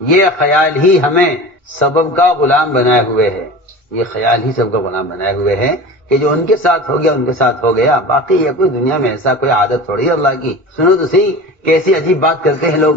یہ خیال ہی ہمیں سبب کا غلام بنائے ہوئے ہے، یہ خیال ہی سب کا غلام بنائے ہوئے ہے کہ جو ان کے ساتھ ہو گیا ان کے ساتھ ہو گیا، باقی یہ کوئی دنیا میں ایسا کوئی عادت تھوڑی ہے اللہ کی۔ سنو تو صحیح کیسی عجیب بات کرتے ہیں لوگ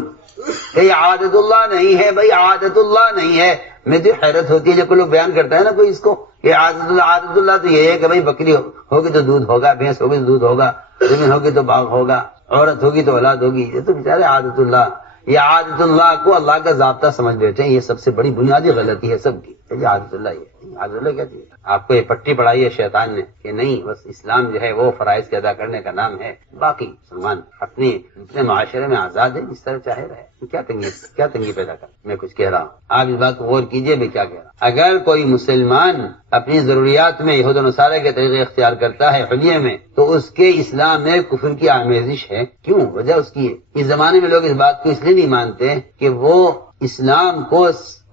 کہ یہ عادت اللہ نہیں ہے، بھائی عادت اللہ نہیں ہے۔ میں تو حیرت ہوتی ہے جب کوئی لوگ بیان کرتا ہے نا کوئی اس کو کہ عادت اللہ تو یہ ہے کہ بھائی بکری ہوگی تو دودھ ہوگا، بھینس ہوگی تو دودھ ہوگا، زمین ہوگی تو باغ ہوگا، عورت ہوگی تو اولاد ہوگی۔ یہ تو بیچارے عادت اللہ، یہ عادت اللہ کو اللہ کا ضابطہ سمجھ بیٹھے ہیں۔ یہ سب سے بڑی بنیادی غلطی ہے سب کی، یہ عادت اللہ یہ عادت اللہ کیا چیز؟ آپ کو یہ پٹی پڑھائی ہے شیطان نے کہ نہیں بس اسلام جو ہے وہ فرائض کے ادا کرنے کا نام ہے، باقی مسلمان اپنے معاشرے میں آزاد ہے، جس طرح چاہے رہے۔ کیا تنگی پیدا کر، میں کچھ کہہ رہا ہوں، آپ اس بات کو غور کیجئے میں کیا کہہ رہا ہوں۔ اگر کوئی مسلمان اپنی ضروریات میں یہود و نصارہ کے طریقے اختیار کرتا ہے حلیے میں، تو اس کے اسلام میں کفر کی آمیزش ہے۔ کیوں؟ وجہ اس کی ہے، اس زمانے میں لوگ اس بات کو اس لیے نہیں مانتے کہ وہ اسلام کو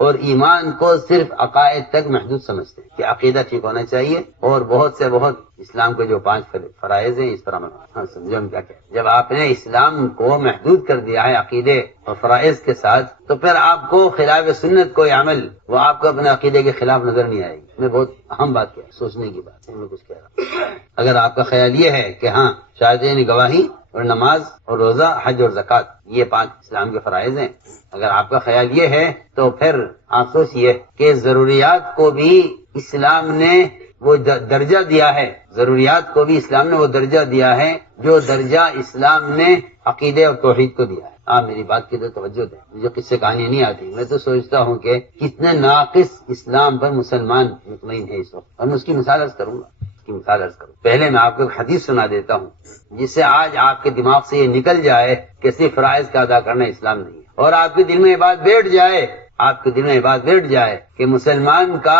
اور ایمان کو صرف عقائد تک محدود سمجھتے ہیں کہ عقیدہ ٹھیک ہونا چاہیے اور بہت سے بہت اسلام کے جو 5 فرائض ہیں اس پر عمل۔ ہاں سمجھو ہم کیا کہتے ہیں؟ جب آپ نے اسلام کو محدود کر دیا ہے عقیدے اور فرائض کے ساتھ، تو پھر آپ کو خلاف سنت کوئی عمل وہ آپ کو اپنے عقیدے کے خلاف نظر نہیں آئے گی۔ میں بہت اہم بات کہہ رہا ہوں، سوچنے کی بات ہے، میں کچھ کہہ رہا ہوں۔ اگر آپ کا خیال یہ ہے کہ ہاں شہادتین گواہی اور نماز اور روزہ، حج اور زکوٰۃ یہ 5 اسلام کے فرائض ہیں، اگر آپ کا خیال یہ ہے تو پھر آپ سوچئے کہ ضروریات کو بھی اسلام نے وہ درجہ دیا ہے، ضروریات کو بھی اسلام نے وہ درجہ دیا ہے جو درجہ اسلام نے عقیدے اور توحید کو دیا ہے۔ آپ میری بات کی تو توجہ دیں، مجھے قصے کہانی نہیں آتی، میں تو سوچتا ہوں کہ کتنے ناقص اسلام پر مسلمان مطمئن ہے اس وقت، اور میں اس کی مثال عرض کروں گا۔ پہلے میں آپ کو ایک حدیث سنا دیتا ہوں جس سے آج آپ کے دماغ سے یہ نکل جائے کہ صرف فرائض کا ادا کرنا اسلام نہیں ہے، اور آپ کے دل میں یہ بات بیٹھ جائے کہ مسلمان کا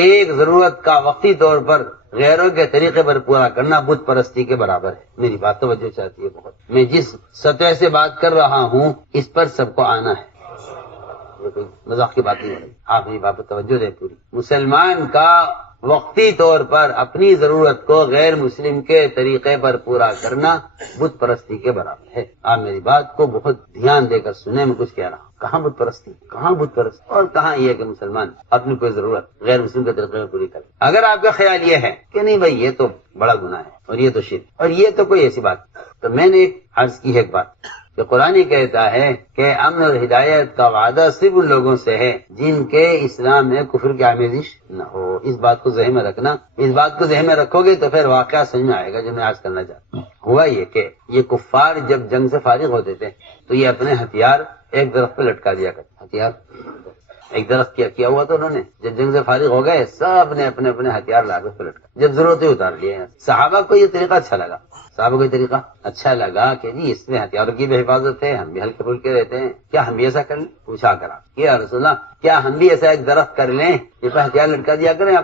ایک ضرورت کا وقتی طور پر غیروں کے طریقے پر پورا کرنا بت پرستی کے برابر ہے۔ میری بات توجہ چاہتی ہے بہت، میں جس سطح سے بات کر رہا ہوں اس پر سب کو آنا ہے، یہ کوئی مذاق کی بات نہیں ہے، آپ میری بات پر توجہ دیں پوری۔ مسلمان کا وقتی طور پر اپنی ضرورت کو غیر مسلم کے طریقے پر پورا کرنا بت پرستی کے برابر ہے۔ آپ میری بات کو بہت دھیان دے کر سنیں، میں کچھ کہہ رہا ہوں۔ کہاں بت پرستی اور کہاں یہ کہ مسلمان اپنی کوئی ضرورت غیر مسلم کے طریقے پر پوری کرے۔ اگر آپ کا خیال یہ ہے کہ نہیں بھائی یہ تو بڑا گناہ ہے اور یہ تو شرک اور یہ تو کوئی ایسی بات، تو میں نے عرض کی ہے ایک بات کہ قرآن کہتا ہے کہ امن اور ہدایت کا وعدہ صرف ان لوگوں سے ہے جن کے اسلام میں کفر کی آمیزش نہ ہو۔ اس بات کو ذہن میں رکھنا، اس بات کو ذہن میں رکھو گے تو پھر واقعہ سمجھ میں آئے گا جو میں آج کرنا چاہتا ہوں۔ ہوا یہ کہ یہ کفار جب جنگ سے فارغ ہوتے تھے تو یہ اپنے ہتھیار ایک درخت پہ لٹکا دیا کرتے، ہتھیار ایک درخت کیا ہوا تو انہوں نے جب جنگ سے فارغ ہو گئے سب نے اپنے اپنے ہتھیار لا کر لٹکا، جب ضرورت ہی اتار لیے۔ صحابہ کو یہ طریقہ اچھا لگا کہ جی اس میں ہتھیاروں کی بھی حفاظت ہے، ہم بھی ہلکے پھلکے رہتے ہیں، کیا ہم بھی ایسا کر لیں؟ پوچھا کرا کہ یا رسول اللہ کیا ہم بھی ایسا ایک درخت کر لیں جس پہ ہتھیار لٹکا دیا کریں؟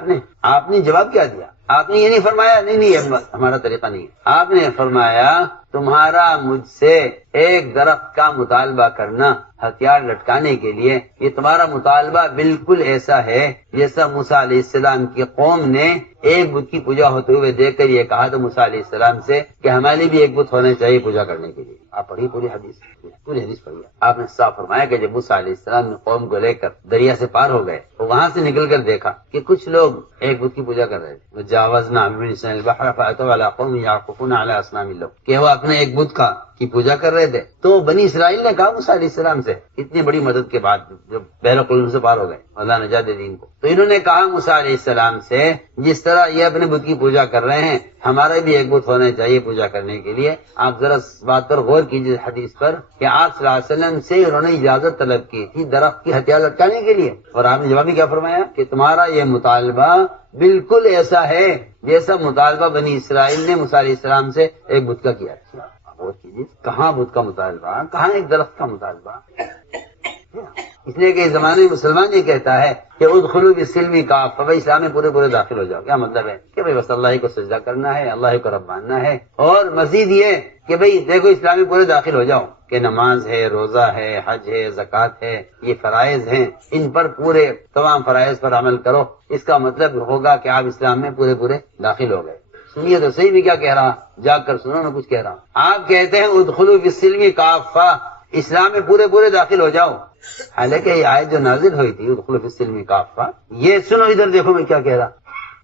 آپ نے جواب کیا دیا؟ آپ نے یہ نہیں فرمایا نہیں یہ ہمارا طریقہ نہیں ہے، آپ نے فرمایا تمہارا مجھ سے ایک درخت کا مطالبہ کرنا ہتھیار لٹکانے کے لیے، یہ تمہارا مطالبہ بالکل ایسا ہے جیسا موسیٰ علیہ السلام کی قوم نے ایک بت کی پوجا ہوتے ہوئے دیکھ کر یہ کہا تو موسیٰ علیہ السلام سے کہ ہمارے بھی ایک بت ہونا چاہیے پوجا کرنے کے لیے۔ آپ پڑھی پوری حدیث پڑھی، آپ نے صاف فرمایا کہ جب موسیٰ علیہ السلام نے قوم کو لے کر دریا سے پار ہو گئے تو وہاں سے نکل کر دیکھا کہ کچھ لوگ ایک بت کی پوجا کر رہے تھے، جاوزنا ببنی البحر فاتوا علی قوم یعکفون علی اصنام لهم، کہ وہ اپنے ایک بت کی پوجا کر رہے تھے۔ تو بنی اسرائیل نے کہا موسیٰ علیہ السلام سے اتنی بڑی مدد کے بعد جب بحر القلزم سے پار ہو گئے اللہ نجات دین کو، تو انہوں نے کہا موسیٰ علیہ السلام سے جس طرح یہ اپنے بت کی پوجا کر رہے ہیں ہمارا بھی ایک بت ہونا چاہیے پوجا کرنے کے لیے۔ آپ ذرا اس بات پر غور کیجیے حدیث پر کہ آپ صلی اللہ علیہ وسلم سے انہوں نے اجازت طلب کی تھی درخت کی ہتھیار لٹکانے کے لیے، اور آپ نے جواب میں کیا فرمایا کہ تمہارا یہ مطالبہ بالکل ایسا ہے جیسا مطالبہ بنی اسرائیل نے موسیٰ علیہ السلام سے ایک بت کا کیا تھا۔ غور کیجیے کہاں بت کا مطالبہ، کہاں ایک درخت کا مطالبہ۔ اس لیے کہ اس زمانے میں مسلمان یہ کہتا ہے کہ ادخلوا بالسلم کافہ، بھائی اسلام میں پورے داخل ہو جاؤ۔ کیا مطلب ہے کہ بھائی بس اللہ ہی کو سجدہ کرنا ہے، اللہ کو رب ماننا ہے، اور مزید یہ کہ بھئی دیکھو اسلام میں پورے داخل ہو جاؤ کہ نماز ہے، روزہ ہے، حج ہے، زکوٰۃ ہے، یہ فرائض ہیں، ان پر پورے تمام فرائض پر عمل کرو۔ اس کا مطلب ہوگا کہ آپ اسلام میں پورے داخل ہو گئے۔ سنیے تو صحیح بھی کیا کہہ رہا، جا کر سنو میں کچھ کہہ رہا ہوں۔ آپ کہتے ہیں ادخلوا بالسلم کافہ، اسلام میں پورے پورے داخل ہو جاؤ. حالانکہ یہ آیت جو نازل ہوئی تھی ادخلوا فی السلم کافہ، یہ سنو ادھر دیکھو میں کیا کہہ رہا.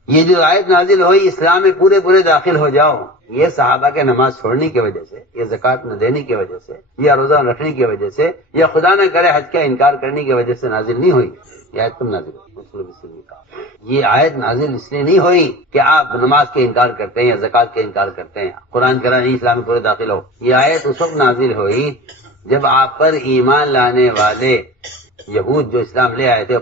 یہ جو آیت نازل ہوئی اسلام میں پورے پورے داخل ہو جاؤ، یہ صحابہ کے نماز چھوڑنے کی وجہ سے، یہ زکوٰۃ نہ دینے کی وجہ سے، یا روزہ نہ رکھنے کی وجہ سے، یا خدا نہ کرے حج کا انکار کرنے کی وجہ سے نازل نہیں ہوئی. یہ آیت تم نازل ہوئی. یہ آیت نازل اس لیے نہیں ہوئی کہ آپ نماز کے انکار کرتے ہیں یا زکوٰۃ کے انکار کرتے ہیں، قرآن کہہ رہا نہیں اسلام میں پورے داخل ہو. یہ آیت اس وقت نازل ہوئی جب آپ پر ایمان لانے والے یہود جو اسلام لے آئے تھے،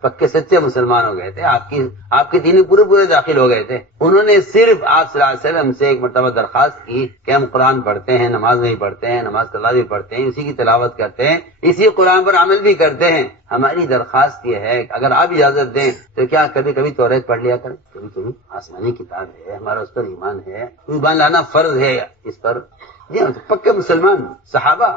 پکے سچے مسلمان ہو گئے تھے، آپ کے دین میں پورے پورے داخل ہو گئے تھے. انہوں نے صرف آپ صلی اللہ علیہ وسلم سے ایک مرتبہ درخواست کی کہ ہم قرآن پڑھتے ہیں، نماز نہیں پڑھتے ہیں، نماز قضا بھی پڑھتے ہیں، اسی کی تلاوت کرتے ہیں، اسی قرآن پر عمل بھی کرتے ہیں. ہماری درخواست یہ ہے کہ اگر آپ اجازت دیں تو کیا کبھی کبھی توریت پڑھ لیا کریں. کبھی کبھی آسمانی کتاب ہے، ہمارا اس پر ایمان ہے، ایمان لانا فرض ہے اس پر. جی پکے مسلمان صحابہ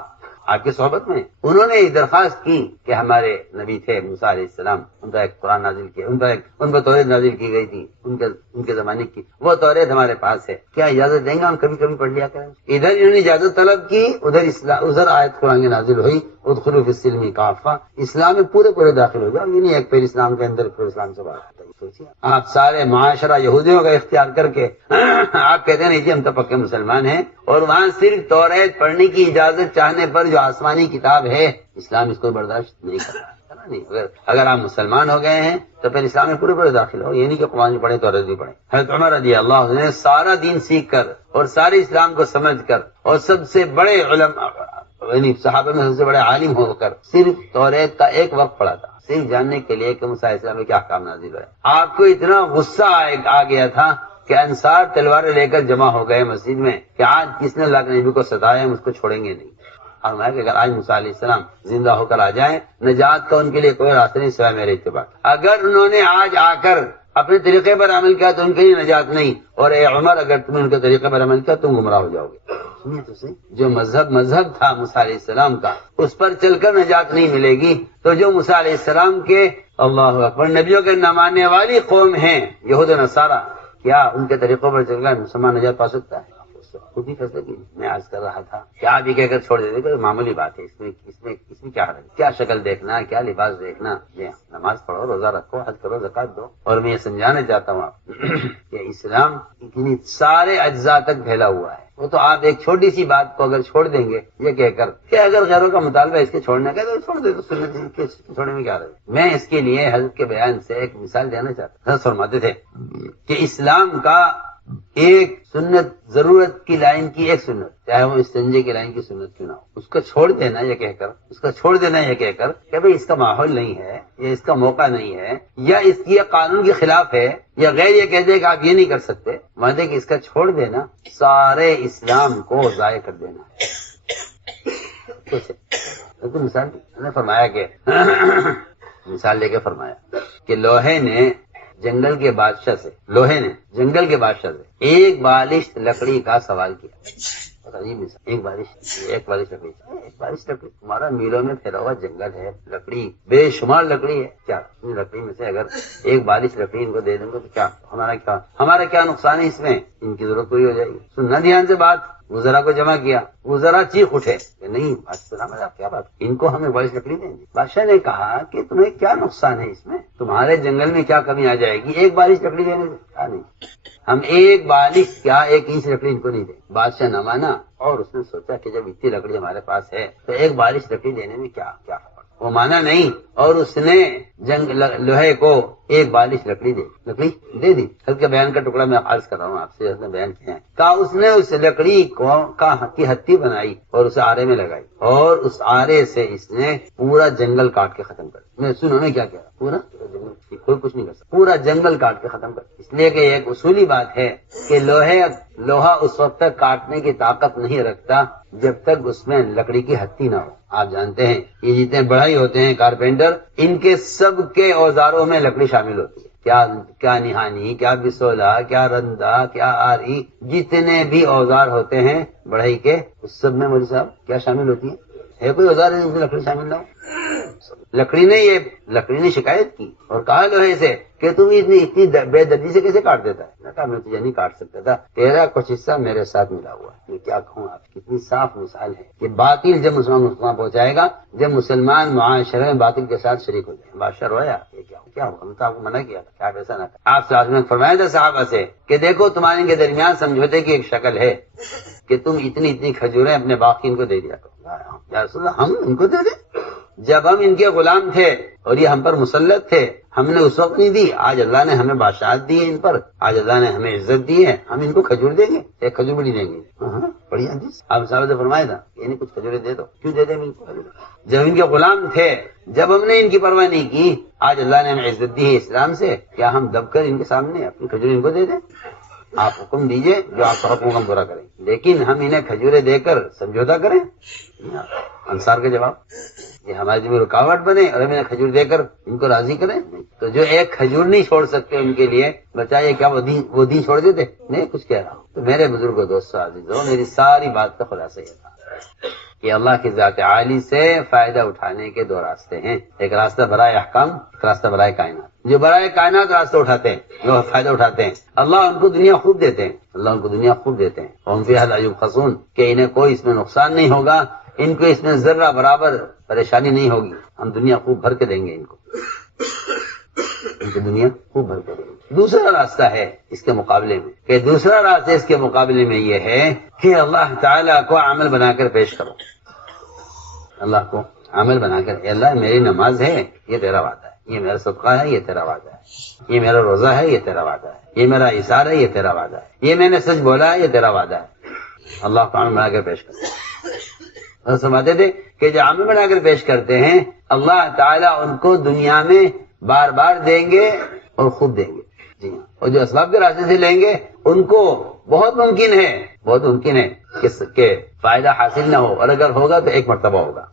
آپ کی صحبت میں انہوں نے درخواست کی کہ ہمارے نبی تھے موسیٰ علیہ السلام، ان کا ایک قرآن نازل کیا، ان پر توریت نازل کی گئی تھی ان کے زمانے کی، وہ توریت ہمارے پاس ہے، کیا اجازت دیں گے ہم کبھی کبھی پڑھ لیا کریں. ادھر انہوں نے اجازت طلب کی، ادھر آیت قرآن کی نازل ہوئی ادخلوا فی السلم کافہ، اسلام میں پورے پورے داخل ہو جاؤ. یہ نہیں ایک پھر اسلام کے اندر پھر اسلام سے باہر. سوچیے آپ سارے معاشرہ یہودیوں کا اختیار کر کے آپ کہتے ہیں نہیں جی ہم تو پکے مسلمان ہیں، اور وہاں صرف توریت پڑھنے کی اجازت چاہنے پر جو آسمانی کتاب ہے اسلام اس کو برداشت نہیں کر رہا ہے. نہیں اگر آپ مسلمان ہو گئے ہیں تو پھر اسلام میں پورے پورے داخل ہو. یہ نہیں کہ قرآن پڑھے توریت بھی پڑھے. حضرت عمر رضی اللہ عنہ نے سارا دین سیکھ کر اور سارے اسلام کو سمجھ کر اور سب سے بڑے علماء یعنی صحابہ میں سب سے بڑے عالم ہو کر صرف توریت کا ایک وقت پڑھا تھا، صرف جاننے کے لیے کہ موسیٰ علیہ السلام میں کیا احکام نازل ہوئے. آپ کو اتنا غصہ آ گیا تھا کہ انصار تلواریں لے کر جمع ہو گئے مسجد میں کہ آج کس نے اللہ کے نبی کو ستایا ہم اس کو چھوڑیں گے نہیں. اور میں کہ اگر آج موسیٰ علیہ السلام زندہ ہو کر آ جائیں نجات کا ان کے لیے کوئی راستہ نہیں سوائے میرے اتباع. اگر انہوں نے آج آ کر اپنے طریقے پر عمل کیا تو ان کے لیے نجات نہیں، اور اے عمر اگر تم نے ان کے طریقے پر عمل کیا تم گمراہ ہو جاؤ گے. جو مذہب تھا موسیٰ علیہ السلام کا اس پر چل کر نجات نہیں ملے گی. تو جو موسیٰ علیہ السلام کے اللہ اکبر نبیوں کے نہ ماننے والی قوم ہیں یہود و نصارہ، کیا ان کے طریقوں پر چل کر مسلمان نجات پا سکتا ہے؟ خود ہی فیصلہ کی. میں عرض کر رہا تھا کہ آپ یہ کہہ کر چھوڑ دیتے کہ معمولی بات ہے، اس میں کیا حرج، کیا شکل دیکھنا، کیا لباس دیکھنا. یہ نماز پڑھو، روزہ رکھو، حج کرو، زکات دو. اور میں یہ سمجھانا چاہتا ہوں آپ کہ اسلام اتنی سارے اجزاء تک پھیلا ہوا ہے. وہ تو آپ ایک چھوٹی سی بات کو اگر چھوڑ دیں گے یہ کہہ کر کہ اگر غیروں کا مطالبہ اس کے چھوڑنے کا تو چھوڑ دے تو سنت کے چھوڑنے میں کیا رہے. میں اس کے لیے حضرت کے بیان سے ایک مثال دینا چاہتا ہوں. حضرت فرماتے تھے کہ اسلام کا ایک سنت ضرورت کی لائن کی ایک سنت، چاہے وہ استنجے کی لائن کی سنت کیوں نہ ہو، اس کو چھوڑ دینا یہ کہہ کر کہ بھئی اس کا ماحول نہیں ہے یا اس کا موقع نہیں ہے یا اس کی قانون کے خلاف ہے یا غیر یہ کہہ دے کہ آپ یہ نہیں کر سکتے، مانتے کہ اس کا چھوڑ دینا سارے اسلام کو ضائع کر دینا ہے. تو مثال فرمایا کہ مثال لے کے فرمایا کہ لوہے نے جنگل کے بادشاہ سے ایک بالشت لکڑی کا سوال کیا. عجیب مثال. ایک بالش لکڑی تمہارا میلوں میں پھیلا ہوا جنگل ہے، لکڑی بے شمار لکڑی ہے، کیا لکڑی میں سے اگر ایک بالش لکڑی ان کو دے دیں گے تو کیا ہمارا کیا نقصان ہے اس میں، ان کی ضرورت پوری ہو جائے گی. سننا دھیان سے بات. وزراء کو جمع کیا، وزراء چیخ اٹھے کہ نہیں آپ کیا بات، ان کو ہمیں بالش لکڑی دیں گے. بادشاہ نے کہا کہ تمہیں کیا نقصان ہے اس میں، تمہارے جنگل میں کیا کمی آ جائے گی ایک بالش لکڑی دینے سے. کیا نہیں، ہم ایک بالش کیا 1 انچ لکڑی ان کو نہیں دیں. بادشاہ نہ مانا اور اس نے سوچا کہ جب اتنی لکڑی ہمارے پاس ہے تو ایک بالش لکڑی دینے میں کیا فرق. وہ مانا نہیں اور اس نے لوہے کو ایک بالش لکڑی دے دی. حضرت کے بیان کا ٹکڑا میں عرض کر رہا ہوں آپ سے، حضرت نے بیان کیا ہے کہ اس نے اس لکڑی کی ہتھی بنائی اور اسے آرے میں لگائی اور اس آرے سے اس نے پورا جنگل کاٹ کے ختم کر دیا. سنو میں کیا کہہ رہا، پورا جنگل کوئی کچھ نہیں کر سکتا، پورا جنگل کاٹ کے ختم کر دیا. اس لیے کہ ایک اصولی بات ہے کہ لوہا اس وقت تک کاٹنے کی طاقت نہیں رکھتا جب تک اس میں لکڑی کی ہتھی نہ ہو. آپ جانتے ہیں یہ جتنے بڑھائی ہوتے ہیں کارپینٹر، ان کے سب کے اوزاروں میں لکڑی شامل ہوتی ہے. کیا نہانی، کیا بسولا، کیا رندا، کیا آری، جتنے بھی اوزار ہوتے ہیں بڑھائی کے اس سب میں مولوی صاحب کیا شامل ہوتی ہے کوئی اوزار جس میں لکڑی شامل نہ ہو. لکڑی نے شکایت کی اور کہا لوہے سے کہ تم اتنی بے دردی سے کیسے کاٹ دیتا ہے؟ کہا میں تجھے نہیں کاٹ سکتا تھا، تیرا کچھ حصہ میرے ساتھ ملا ہوا ہے۔ یہ کیا کہوں آپ، کتنی صاف مثال ہے کہ باطل جب مسلمان پہنچائے گا، جب مسلمان معاشرے میں باطل کے ساتھ شریک ہو جائے۔ بادشاہ رویا، یہ کیا ہوا؟ ہم تو آپ کو منع کیا تھا کہ آپ ایسا نہ کریں۔ آپ سے آدمی نے فرمایا تھا صحابہ سے کہ دیکھو تمہارے کے درمیان سمجھوتے کی ایک شکل ہے کہ تم اتنی کھجوریں اپنے باقی ان کو دے دیا کرو۔ یا رسول اللہ ہم ان کو دے دیں؟ جب ہم ان کے غلام تھے اور یہ ہم پر مسلط تھے، ہم نے اس وقت نہیں دی، آج اللہ نے ہمیں بادشاہت دی ہے ان پر، آج اللہ نے ہمیں عزت دی ہے، ہم ان کو کھجور دیں گے؟ ایک کھجور بھی نہیں دیں گے؟ بڑھیا جی، آپ صاحب سے فرمایا تھا یعنی کچھ کھجوریں دے دو، کیوں دے دیں؟ جب ان کے غلام تھے، جب ہم نے ان کی پرواہ نہیں کی، آج اللہ نے ہمیں عزت دی ہے اسلام سے، کیا ہم دب کر ان کے سامنے اپنی کھجوریں ان کو دے دیں؟ آپ حکم دیجئے جو آپ کا حکم پورا کریں، لیکن ہم انہیں کھجوریں دے کر سمجھوتا کریں؟ انصار کا جواب، یہ ہماری جو رکاوٹ بنے اور ہم انہیں کھجور دے کر ان کو راضی کریں؟ تو جو ایک کھجور نہیں چھوڑ سکتے ان کے لیے، بچائیے کیا وہ دین چھوڑ دیتے؟ نہیں، کچھ کہہ رہا ہوں۔ تو میرے بزرگوں، دوستو، عزیزو، میری ساری بات کا خلاصہ یہ تھا کہ اللہ کی ذات عالی سے فائدہ اٹھانے کے دو راستے ہیں، ایک راستہ برائے احکام، ایک راستہ برائے کائنات۔ جو برائے کائنات راستہ اٹھاتے ہیں، جو فائدہ اٹھاتے ہیں، اللہ ان کو دنیا خوب دیتے ہیں، ہم فیہا لا یبخسون، کہ انہیں کوئی اس میں نقصان نہیں ہوگا، ان کو اس میں ذرہ برابر پریشانی نہیں ہوگی، ہم دنیا خوب بھر کے دیں گے ان کو دنیا خوب بھر کے دیں گے۔ دوسرا راستہ ہے اس کے مقابلے میں، کہ دوسرا راستہ اس کے مقابلے میں یہ ہے کہ اللہ تعالیٰ کو عمل بنا کر پیش کرو، اللہ کو عمل بنا کر، اے اللہ میری نماز ہے یہ تیرا وعدہ ہے، یہ میرا صدقہ ہے یہ تیرا وعدہ ہے، یہ میرا روزہ ہے یہ تیرا وعدہ ہے، یہ میرا احسان ہے یہ تیرا وعدہ ہے، یہ میں نے سچ بولا ہے یہ تیرا وعدہ ہے۔ اللہ کو عمل بنا کر پیش کرو۔ سمجھتے تھے کہ جو عمل بنا کر پیش کرتے ہیں، اللہ تعالیٰ ان کو دنیا میں بار بار دیں گے اور خوب دیں گے، جی ہاں، اور جو اسباب کے راستے سے لیں گے ان کو بہت ممکن ہے کہ فائدہ حاصل نہ ہو، اور اگر ہوگا تو ایک مرتبہ ہوگا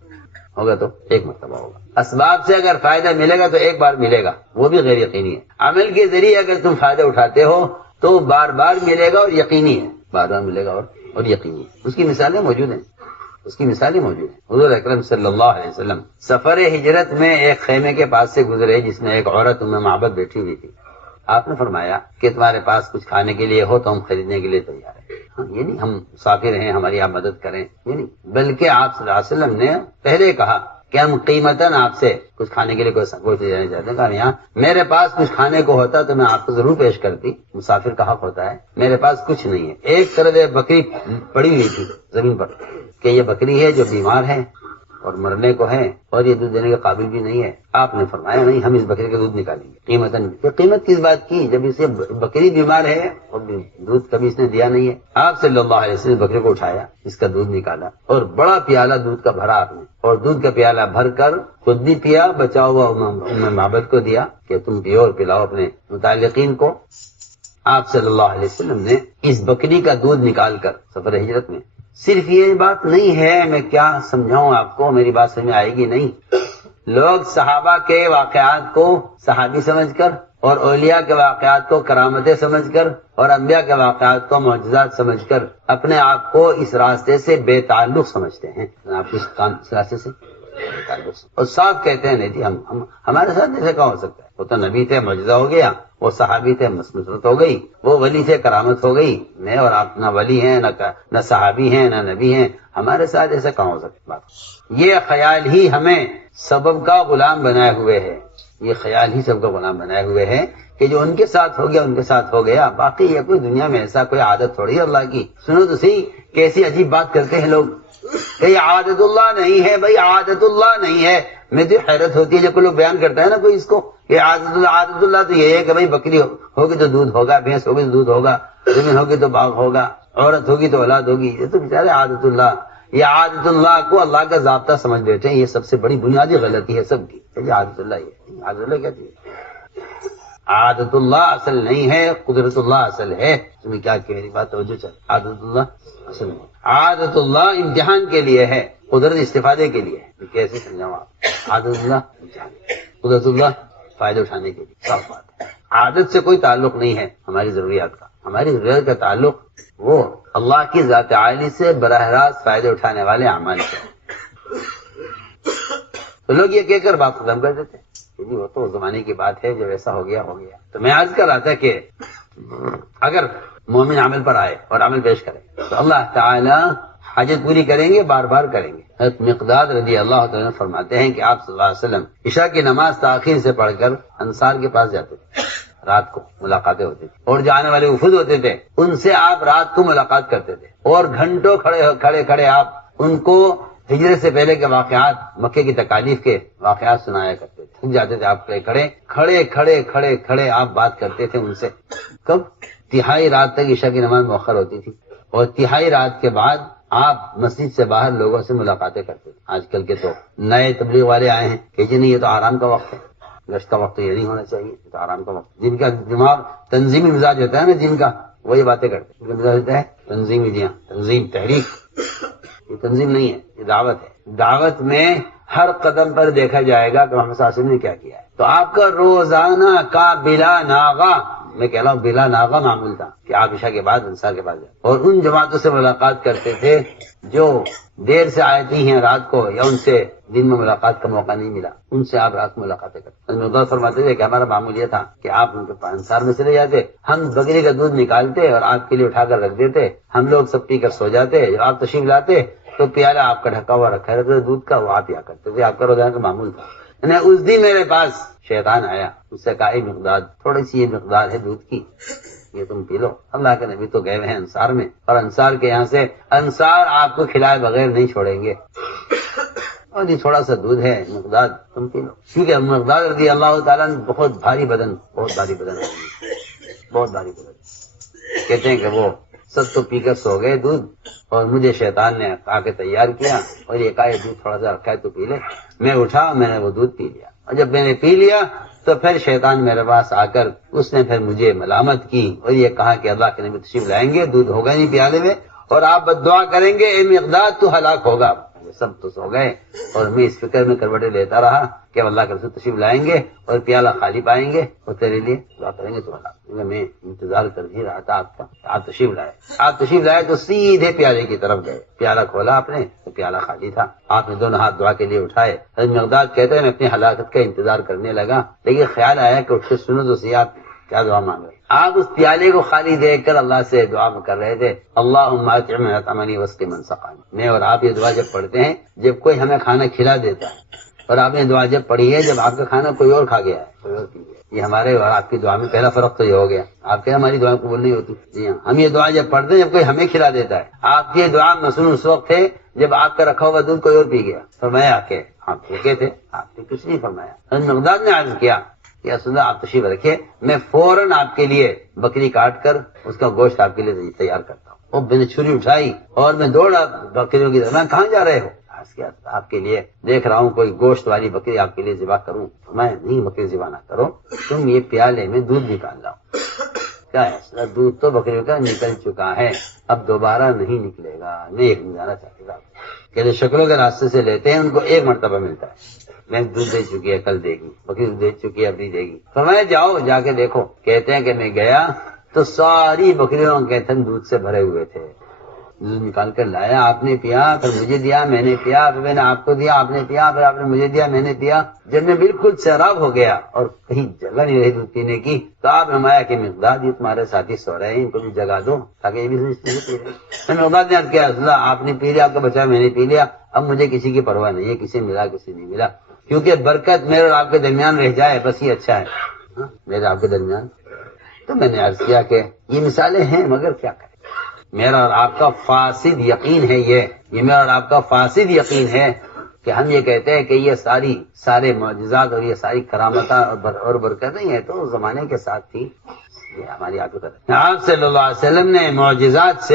تو ایک مرتبہ ہوگا۔ اسباب سے اگر فائدہ ملے گا تو ایک بار ملے گا، وہ بھی غیر یقینی ہے۔ عمل کے ذریعے اگر تم فائدہ اٹھاتے ہو تو بار بار ملے گا اور یقینی ہے، بار بار ملے گا اور یقینی ہے۔ اس کی مثالیں موجود ہیں، حضور اکرم صلی اللہ علیہ وسلم سفر ہجرت میں ایک خیمے کے پاس سے گزرے جس میں ایک عورت ام معبد بیٹھی ہوئی تھی۔ آپ نے فرمایا کہ تمہارے پاس کچھ کھانے کے لیے ہو تو ہم خریدنے کے لیے تیار ہیں۔ یہ نہیں ہم مسافر ہیں ہماری آپ مدد کریں، یہ نہیں، بلکہ آپ صلی اللہ علیہ وسلم نے پہلے کہا کہ ہم قیمتاً آپ سے کچھ کھانے کے لیے کوئی دینا چاہتے ہیں۔ کہا یہاں میرے پاس کچھ کھانے کو ہوتا تو میں آپ کو ضرور پیش کرتی، مسافر کا حق ہوتا ہے، میرے پاس کچھ نہیں ہے۔ ایک طرف بکری پڑی ہوئی تھی زمین پر کہ یہ بکری ہے جو بیمار ہے اور مرنے کو ہے اور یہ دودھ دینے کے قابل بھی نہیں ہے۔ آپ نے فرمایا نہیں، ہم اس بکری کا دودھ نکالیں گے قیمتاً۔ قیمت کس بات کی جب اسے بکری بیمار ہے اور دودھ کبھی اس نے دیا نہیں ہے؟ آپ صلی اللہ علیہ وسلم بکری کو اٹھایا، اس کا دودھ نکالا اور بڑا پیالہ دودھ کا بھرا آپ نے، اور دودھ کا پیالہ بھر کر خود بھی پیا، بچا ہوا ام معبد کو دیا کہ تم پیو اور پلاؤ اپنے متعلقین کو۔ آپ صلی اللہ علیہ وسلم نے اس بکری کا دودھ نکال کر سفر ہجرت میں، صرف یہ بات نہیں ہے، میں کیا سمجھاؤں آپ کو، میری بات سمجھ میں آئے گی نہیں، لوگ صحابہ کے واقعات کو صحابی سمجھ کر اور اولیاء کے واقعات کو کرامتیں سمجھ کر اور انبیاء کے واقعات کو معجزات سمجھ کر اپنے آپ کو اس راستے سے بے تعلق سمجھتے ہیں۔ آپ اس راستے سے اور صاف کہتے ہیں نہیں جی ہمارے ساتھ ایسے کہاں ہو سکتا ہے، وہ تو نبی تھے معجزہ ہو گیا، وہ صحابی تھے نصرت ہو گئی، وہ ولی تھے کرامت ہو گئی، میں اور آپ نہ ولی ہیں نہ صحابی ہیں نہ نبی ہیں، ہمارے ساتھ ایسا کہاں ہو سکتا ہے؟ یہ خیال ہی ہمیں سبب کا غلام بنائے ہوئے ہے، یہ خیال ہی سب کا غلام بنائے ہوئے ہے کہ جو ان کے ساتھ ہو گیا ان کے ساتھ ہو گیا، باقی یہ کوئی دنیا میں ایسا کوئی عادت تھوڑی ہے اللہ کی۔ سنو تو صحیح کیسی عجیب بات کرتے ہیں لوگ کہ یہ عادت اللہ نہیں ہے، بھائی عادت اللہ نہیں ہے۔ میں تو حیرت ہوتی ہے جب کوئی لوگ بیان کرتا ہے نا کوئی اس کو کہ عادت اللہ تو یہ ہے کہ بھائی بکری ہوگی تو دودھ ہوگا، بھینس ہوگی تو دودھ ہوگا، زمین ہوگی تو باغ ہوگا، عورت ہوگی تو اولاد ہوگی، یہ تو بیچارے عادت اللہ، یہ عادت اللہ کو اللہ کا ضابطہ سمجھ بیٹھے ہیں، یہ سب سے بڑی بنیادی غلطی ہے سب کی۔ یہ عادت اللہ یہ عادت اللہ کہتی ہے، عادت اللہ اصل نہیں ہے، قدرت اللہ اصل ہے۔ تمہیں کیا کہ میری بات توجہ چل، عادت اللہ اصل نہیں، عادت اللہ امتحان کے لیے ہے، قدرت استفادے کے لیے ہے۔ کیسے سمجھاؤں آپ؟ عادت اللہ امتحان، قدرت اللہ فائدہ اٹھانے کے لیے، صاف بات ہے۔ عادت سے کوئی تعلق نہیں ہے ہماری ضروریات کا، ہماری ضروریات کا تعلق وہ اللہ کی ذات عالی سے براہ راست فائدہ اٹھانے والے اعمال سے۔ تو تو لوگ یہ کہہ کر بات ختم کر دیتے جی وہ تو زمانے کی بات ہے، جب ایسا ہو گیا ہو گیا. تو میں عرض کر رہا تھا کہ اگر مومن عمل پر آئے اور عمل پیش کرے تو اللہ تعالی حاجت پوری کریں گے، بار بار کریں گے. حضرت مقداد رضی اللہ تعالیٰ فرماتے ہیں کہ آپ صلی اللہ علیہ وسلم عشاء کی نماز تاخیر سے پڑھ کر انصار کے پاس جاتے تھے، رات کو ملاقاتیں ہوتی تھی، اور جو آنے والے وفود ہوتے تھے ان سے آپ رات کو ملاقات کرتے تھے، اور گھنٹوں کھڑے آپ ان کو ہجرت سے پہلے کے واقعات، مکے کی تکالیف کے واقعات سنایا کرتے تھے. تھک جاتے تھے آپ کھڑے آپ بات کرتے تھے ان سے. کب؟ تہائی رات تک عشاء کی نماز مؤخر ہوتی تھی، اور تہائی رات کے بعد آپ مسجد سے باہر لوگوں سے ملاقاتیں کرتے تھے. آج کل کے تو نئے تبلیغ والے آئے ہیں کہ جی نہیں یہ تو آرام کا وقت ہے، گشت کا وقت تو یہ نہیں ہونا چاہیے، یہ تو آرام کا وقت. جن کا دماغ تنظیمی مزاج ہوتا ہے نا، جن کا وہی باتیں کرتے ہیں. مزاج ہوتا ہے تنظیمی، تنظیم، تحریک. یہ تنظیم نہیں ہے، یہ دعوت ہے. دعوت میں ہر قدم پر دیکھا جائے گا کہ محمد صلی اللہ علیہ وسلم نے کیا کیا ہے. تو آپ کا روزانہ کا بلا ناغہ، میں کہہ رہا ہوں بلا ناغہ معمول تھا کہ آپ عشاء کے بعد انصار کے پاس جائیں اور ان جماعتوں سے ملاقات کرتے تھے جو دیر سے آتی ہیں رات کو، یا ان سے دن میں ملاقات کا موقع نہیں ملا، ان سے آپ رات کو ملاقاتیں کرتے. مقداد فرماتے تھے کہ ہمارا معمول یہ تھا کہ آپ ان کے انصار میں چلے جاتے، ہم بکری کا دودھ نکالتے اور آپ کے لیے اٹھا کر رکھ دیتے، ہم لوگ سب پی کر سو جاتے. جب آپ تشریف لاتے تو پیالہ آپ کا ڈھکا ہوا رکھا رہتا دودھ کا، وہ آپ پیا کرتے تھے. آپ کا روزانہ کا معمول تھا. اس دن میرے پاس شیطان آیا، اس سے کہا مقداد تھوڑی سی یہ مقدار ہے دودھ کی، یہ تم پی لو. اللہ کے نبی تو گئے ہوئے ہیں انصار میں، اور انصار کے یہاں سے انصار آپ کو کھلائے بغیر نہیں چھوڑیں گے، اور یہ تھوڑا سا دودھ ہے مقداد تم پی لو. کیونکہ مقداد رضی اللہ تعالیٰ بہت بھاری بدن کہتے ہیں کہ وہ سب تو پی کر سو گئے دودھ، اور مجھے شیطان نے آ کے تیار کیا اور یہ کہا یہ دودھ تھوڑا سا رکھا ہے تو پی لے. میں اٹھا، میں نے وہ دودھ پی لیا، اور جب میں نے پی لیا تو پھر شیطان میرے پاس آ کر اس نے پھر مجھے ملامت کی اور یہ کہا کہ اللہ کے نبی تشریف لائیں گے، دودھ ہوگا نہیں پیالے میں، اور آپ بد دعا کریں گے اے مقداد تو ہلاک ہوگا. سب تو سو گئے اور میں اس فکر میں کروٹیں لیتا رہا کہ اللہ کے رسول تشریف لائیں گے اور پیالہ خالی پائیں گے اور تیرے لیے دعا کریں گے تو ہلاک. میں انتظار کر ہی رہا تھا آپ کا. آپ تشریف لائے تو سیدھے پیالے کی طرف گئے، پیالہ کھولا آپ نے تو پیالہ خالی تھا. آپ نے دونوں ہاتھ دعا کے لیے اٹھائے. مقداد کہتے ہیں میں اپنی ہلاکت کا انتظار کرنے لگا، لیکن خیال آیا کہ اٹھ کے سنو تو صحیح آپ کیا دعا مانگ رہے. آپ اس پیالے کو خالی دیکھ کر اللہ سے دعا کر رہے تھے، اللہم اطعم من اطعمنی واسق من سقانی. میں اور آپ یہ دعا جب پڑھتے ہیں جب کوئی ہمیں کھانا کھلا دیتا ہے، اور آپ نے دعا جب پڑھی ہے جب آپ کا کھانا کوئی اور کھا گیا ہے، کوئی اور پی گیا. یہ ہمارے اور آپ کی دعا میں پہلا فرق تو یہ ہو گیا. آپ کے ہماری دعا قبول نہیں ہوتی. جی ہاں، ہم یہ دعا جب پڑھتے ہیں جب کوئی ہمیں کھلا دیتا ہے. آپ کی دعا مثلاً اس وقت ہے جب آپ کا رکھا ہوا دودھ کوئی اور پی گیا. فرمایا کہ آپ بھوکے تھے، آپ نے کچھ نہیں فرمایا. مقداد نے عرض کیا یا رسول اللہ آپ تشریف رکھیے، میں فوراً آپ کے لیے بکری کاٹ کر اس کا گوشت آپ کے لیے تیار کرتا ہوں. اور میں نے چھری اٹھائی اور میں دوڑا بکریوں کی طرف. میں کہاں جا رہے ہو؟ آپ کے لیے دیکھ رہا ہوں کوئی گوشت والی بکری آپ کے لیے ذبح کروں. میں نہیں، بکری ذبح نہ کرو، تم یہ پیالے میں دودھ نکال لاؤ. کیا ہے؟ دودھ تو بکریوں کا نکل چکا ہے، اب دوبارہ نہیں نکلے گا. میں ایک جانا چاہتے گا کہ جو شکلوں کے راستے سے لیتے ہیں ان کو ایک مرتبہ ملتا ہے. میں دودھ دے چکی ہے، کل دے گی، بکری دودھ دے چکی ہے، ابھی دے گی. فرمایا جاؤ جا کے دیکھو. کہتے ہیں کہ میں گیا تو ساری بکریوں کے تھن دودھ سے بھرے ہوئے تھے. دودھ نکال کر لایا، آپ نے پیا، پھر مجھے دیا، میں نے پیا، پھر میں نے آپ کو دیا، آپ نے پیا، پھر آپ نے مجھے دیا، میں نے پیا. جب میں بالکل سیراب ہو گیا اور کہیں جگہ نہیں رہی دودھ پینے کی تو آپ نے فرمایا کہ مقداد یہ تمہارے ساتھی سو رہے ہیں، ان کو بھی جگا دو تاکہ یہ بھی پی رہے. میں مقداد نے کیا رسول اللہ آپ نے پی لیا، آپ کا بچہ میں نے پی لیا، اب مجھے کسی کی پرواہ نہیں ہے، کسی ملا کسی نہیں ملا، کیونکہ برکت میرے اور آپ کے درمیان رہ جائے بس یہ اچھا ہے. میرے آپ کے درمیان. تو میں نے عرض کیا کہ یہ مثالیں ہیں مگر کیا کریں. میرا اور آپ کا فاسد یقین ہے، یہ میرا اور آپ کا فاسد یقین ہے کہ ہم یہ کہتے ہیں کہ یہ سارے معجزات اور یہ ساری کرامتیں اور برکتیں ہیں تو زمانے کے ساتھ تھی. یہ ہماری عادت ہے. آپ صلی اللہ علیہ وسلم نے معجزات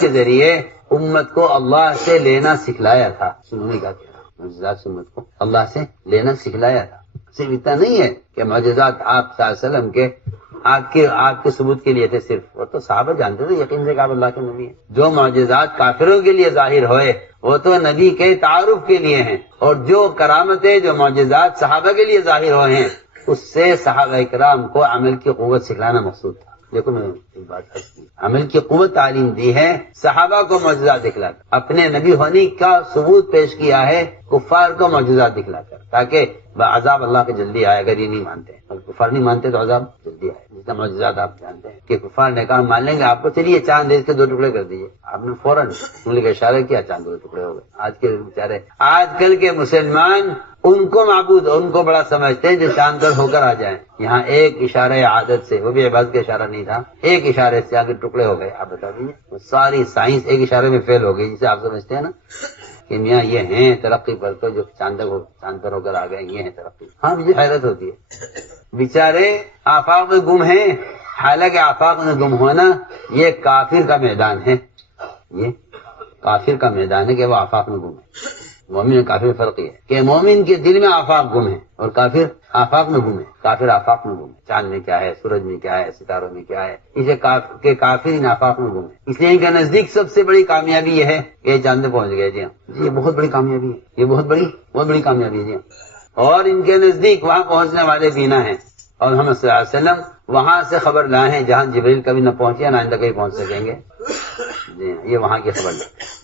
کے ذریعے امت کو اللہ سے لینا سکھلایا تھا. سننے کا کہنا معجزات سے امت کو اللہ سے لینا سکھلایا تھا. صرف اتنا نہیں ہے کہ معجزات آپ صلی اللہ علیہ وسلم کے آپ کے ثبوت کے لیے تھے، صرف وہ تو صحابہ جانتے تھے یقین سے کہ آپ اللہ کے نبی ہیں. جو معجزات کافروں کے لیے ظاہر ہوئے وہ تو نبی کے تعارف کے لیے ہیں، اور جو کرامتیں جو معجزات صحابہ کے لیے ظاہر ہوئے ہیں اس سے صحابہ کرام کو عمل کی قوت سکھلانا مقصود تھا. دیکھو میں ایک بات کی، عمل کی قوت تعلیم دی ہے، صحابہ کو معجزات دکھلا کر، اپنے نبی ہونے کا ثبوت پیش کیا ہے کفار کو معجزات دکھلا کر، تاکہ عذاب اللہ کے جلدی آئے اگر یہ نہیں مانتے ہیں۔ اگر کفار نہیں مانتے تو عذاب جلدی آئے۔ جس طرح معجزات آپ جانتے ہیں کہ کفار نے کہا مان لیں گے آپ کو، چلیے چاند دیش کے 2 ٹکڑے کر دیجیے، آپ نے فوراً انگلی کا اشارہ کیا، چاند 2 ٹکڑے ہو گئے۔ آج کے بیچارے، آج کل کے مسلمان ان کو معبود، ان کو بڑا سمجھتے ہیں جو چاند پر ہو کر آ جائیں۔ یہاں ایک اشارہ عادت سے، وہ بھی عبادت کا اشارہ نہیں تھا، ایک اشارے سے آگے ٹکڑے ہو گئے۔ آپ بتا دیجیے، ساری سائنس ایک اشارے میں فیل ہو گئی، جسے آپ سمجھتے ہیں نا کہ میاں یہ ہیں ترقی پر، تو جو چاند پر ہو کر آ گئے یہ ہیں ترقی۔ ہاں مجھے حیرت ہوتی ہے، بیچارے آفاق میں گم ہیں، حالانکہ آفاق میں گم ہونا یہ کافر کا میدان ہے، یہ کافر کا میدان ہے کہ وہ آفاق میں گم ہے۔ مومن اور کافر فرق یہ ہے کہ مومن کے دل میں آفاق گم ہے اور کافر آفاق میں گم ہے۔ کافر آفاق میں گم ہے، چاند میں کیا ہے، سورج میں کیا ہے، ستاروں میں کیا ہے، اسے کہ کافر ان آفاق میں گم ہے۔ اس لیے ان کے نزدیک سب سے بڑی کامیابی یہ ہے کہ یہ چاند میں پہنچ گئے۔ جی ہاں، یہ بہت بڑی کامیابی ہے، یہ بہت بڑی کامیابی ہے۔ جی ہاں، اور ان کے نزدیک وہاں پہنچنے والے بھی نہ ہیں، اور ہم صلی اللہ علیہ وسلم وہاں سے خبر لائے ہیں جہاں جبریل کبھی نہ پہنچے، نہ آئندہ کبھی پہنچ سکیں گے۔ جی ہاں، یہ وہاں کی خبر لائے۔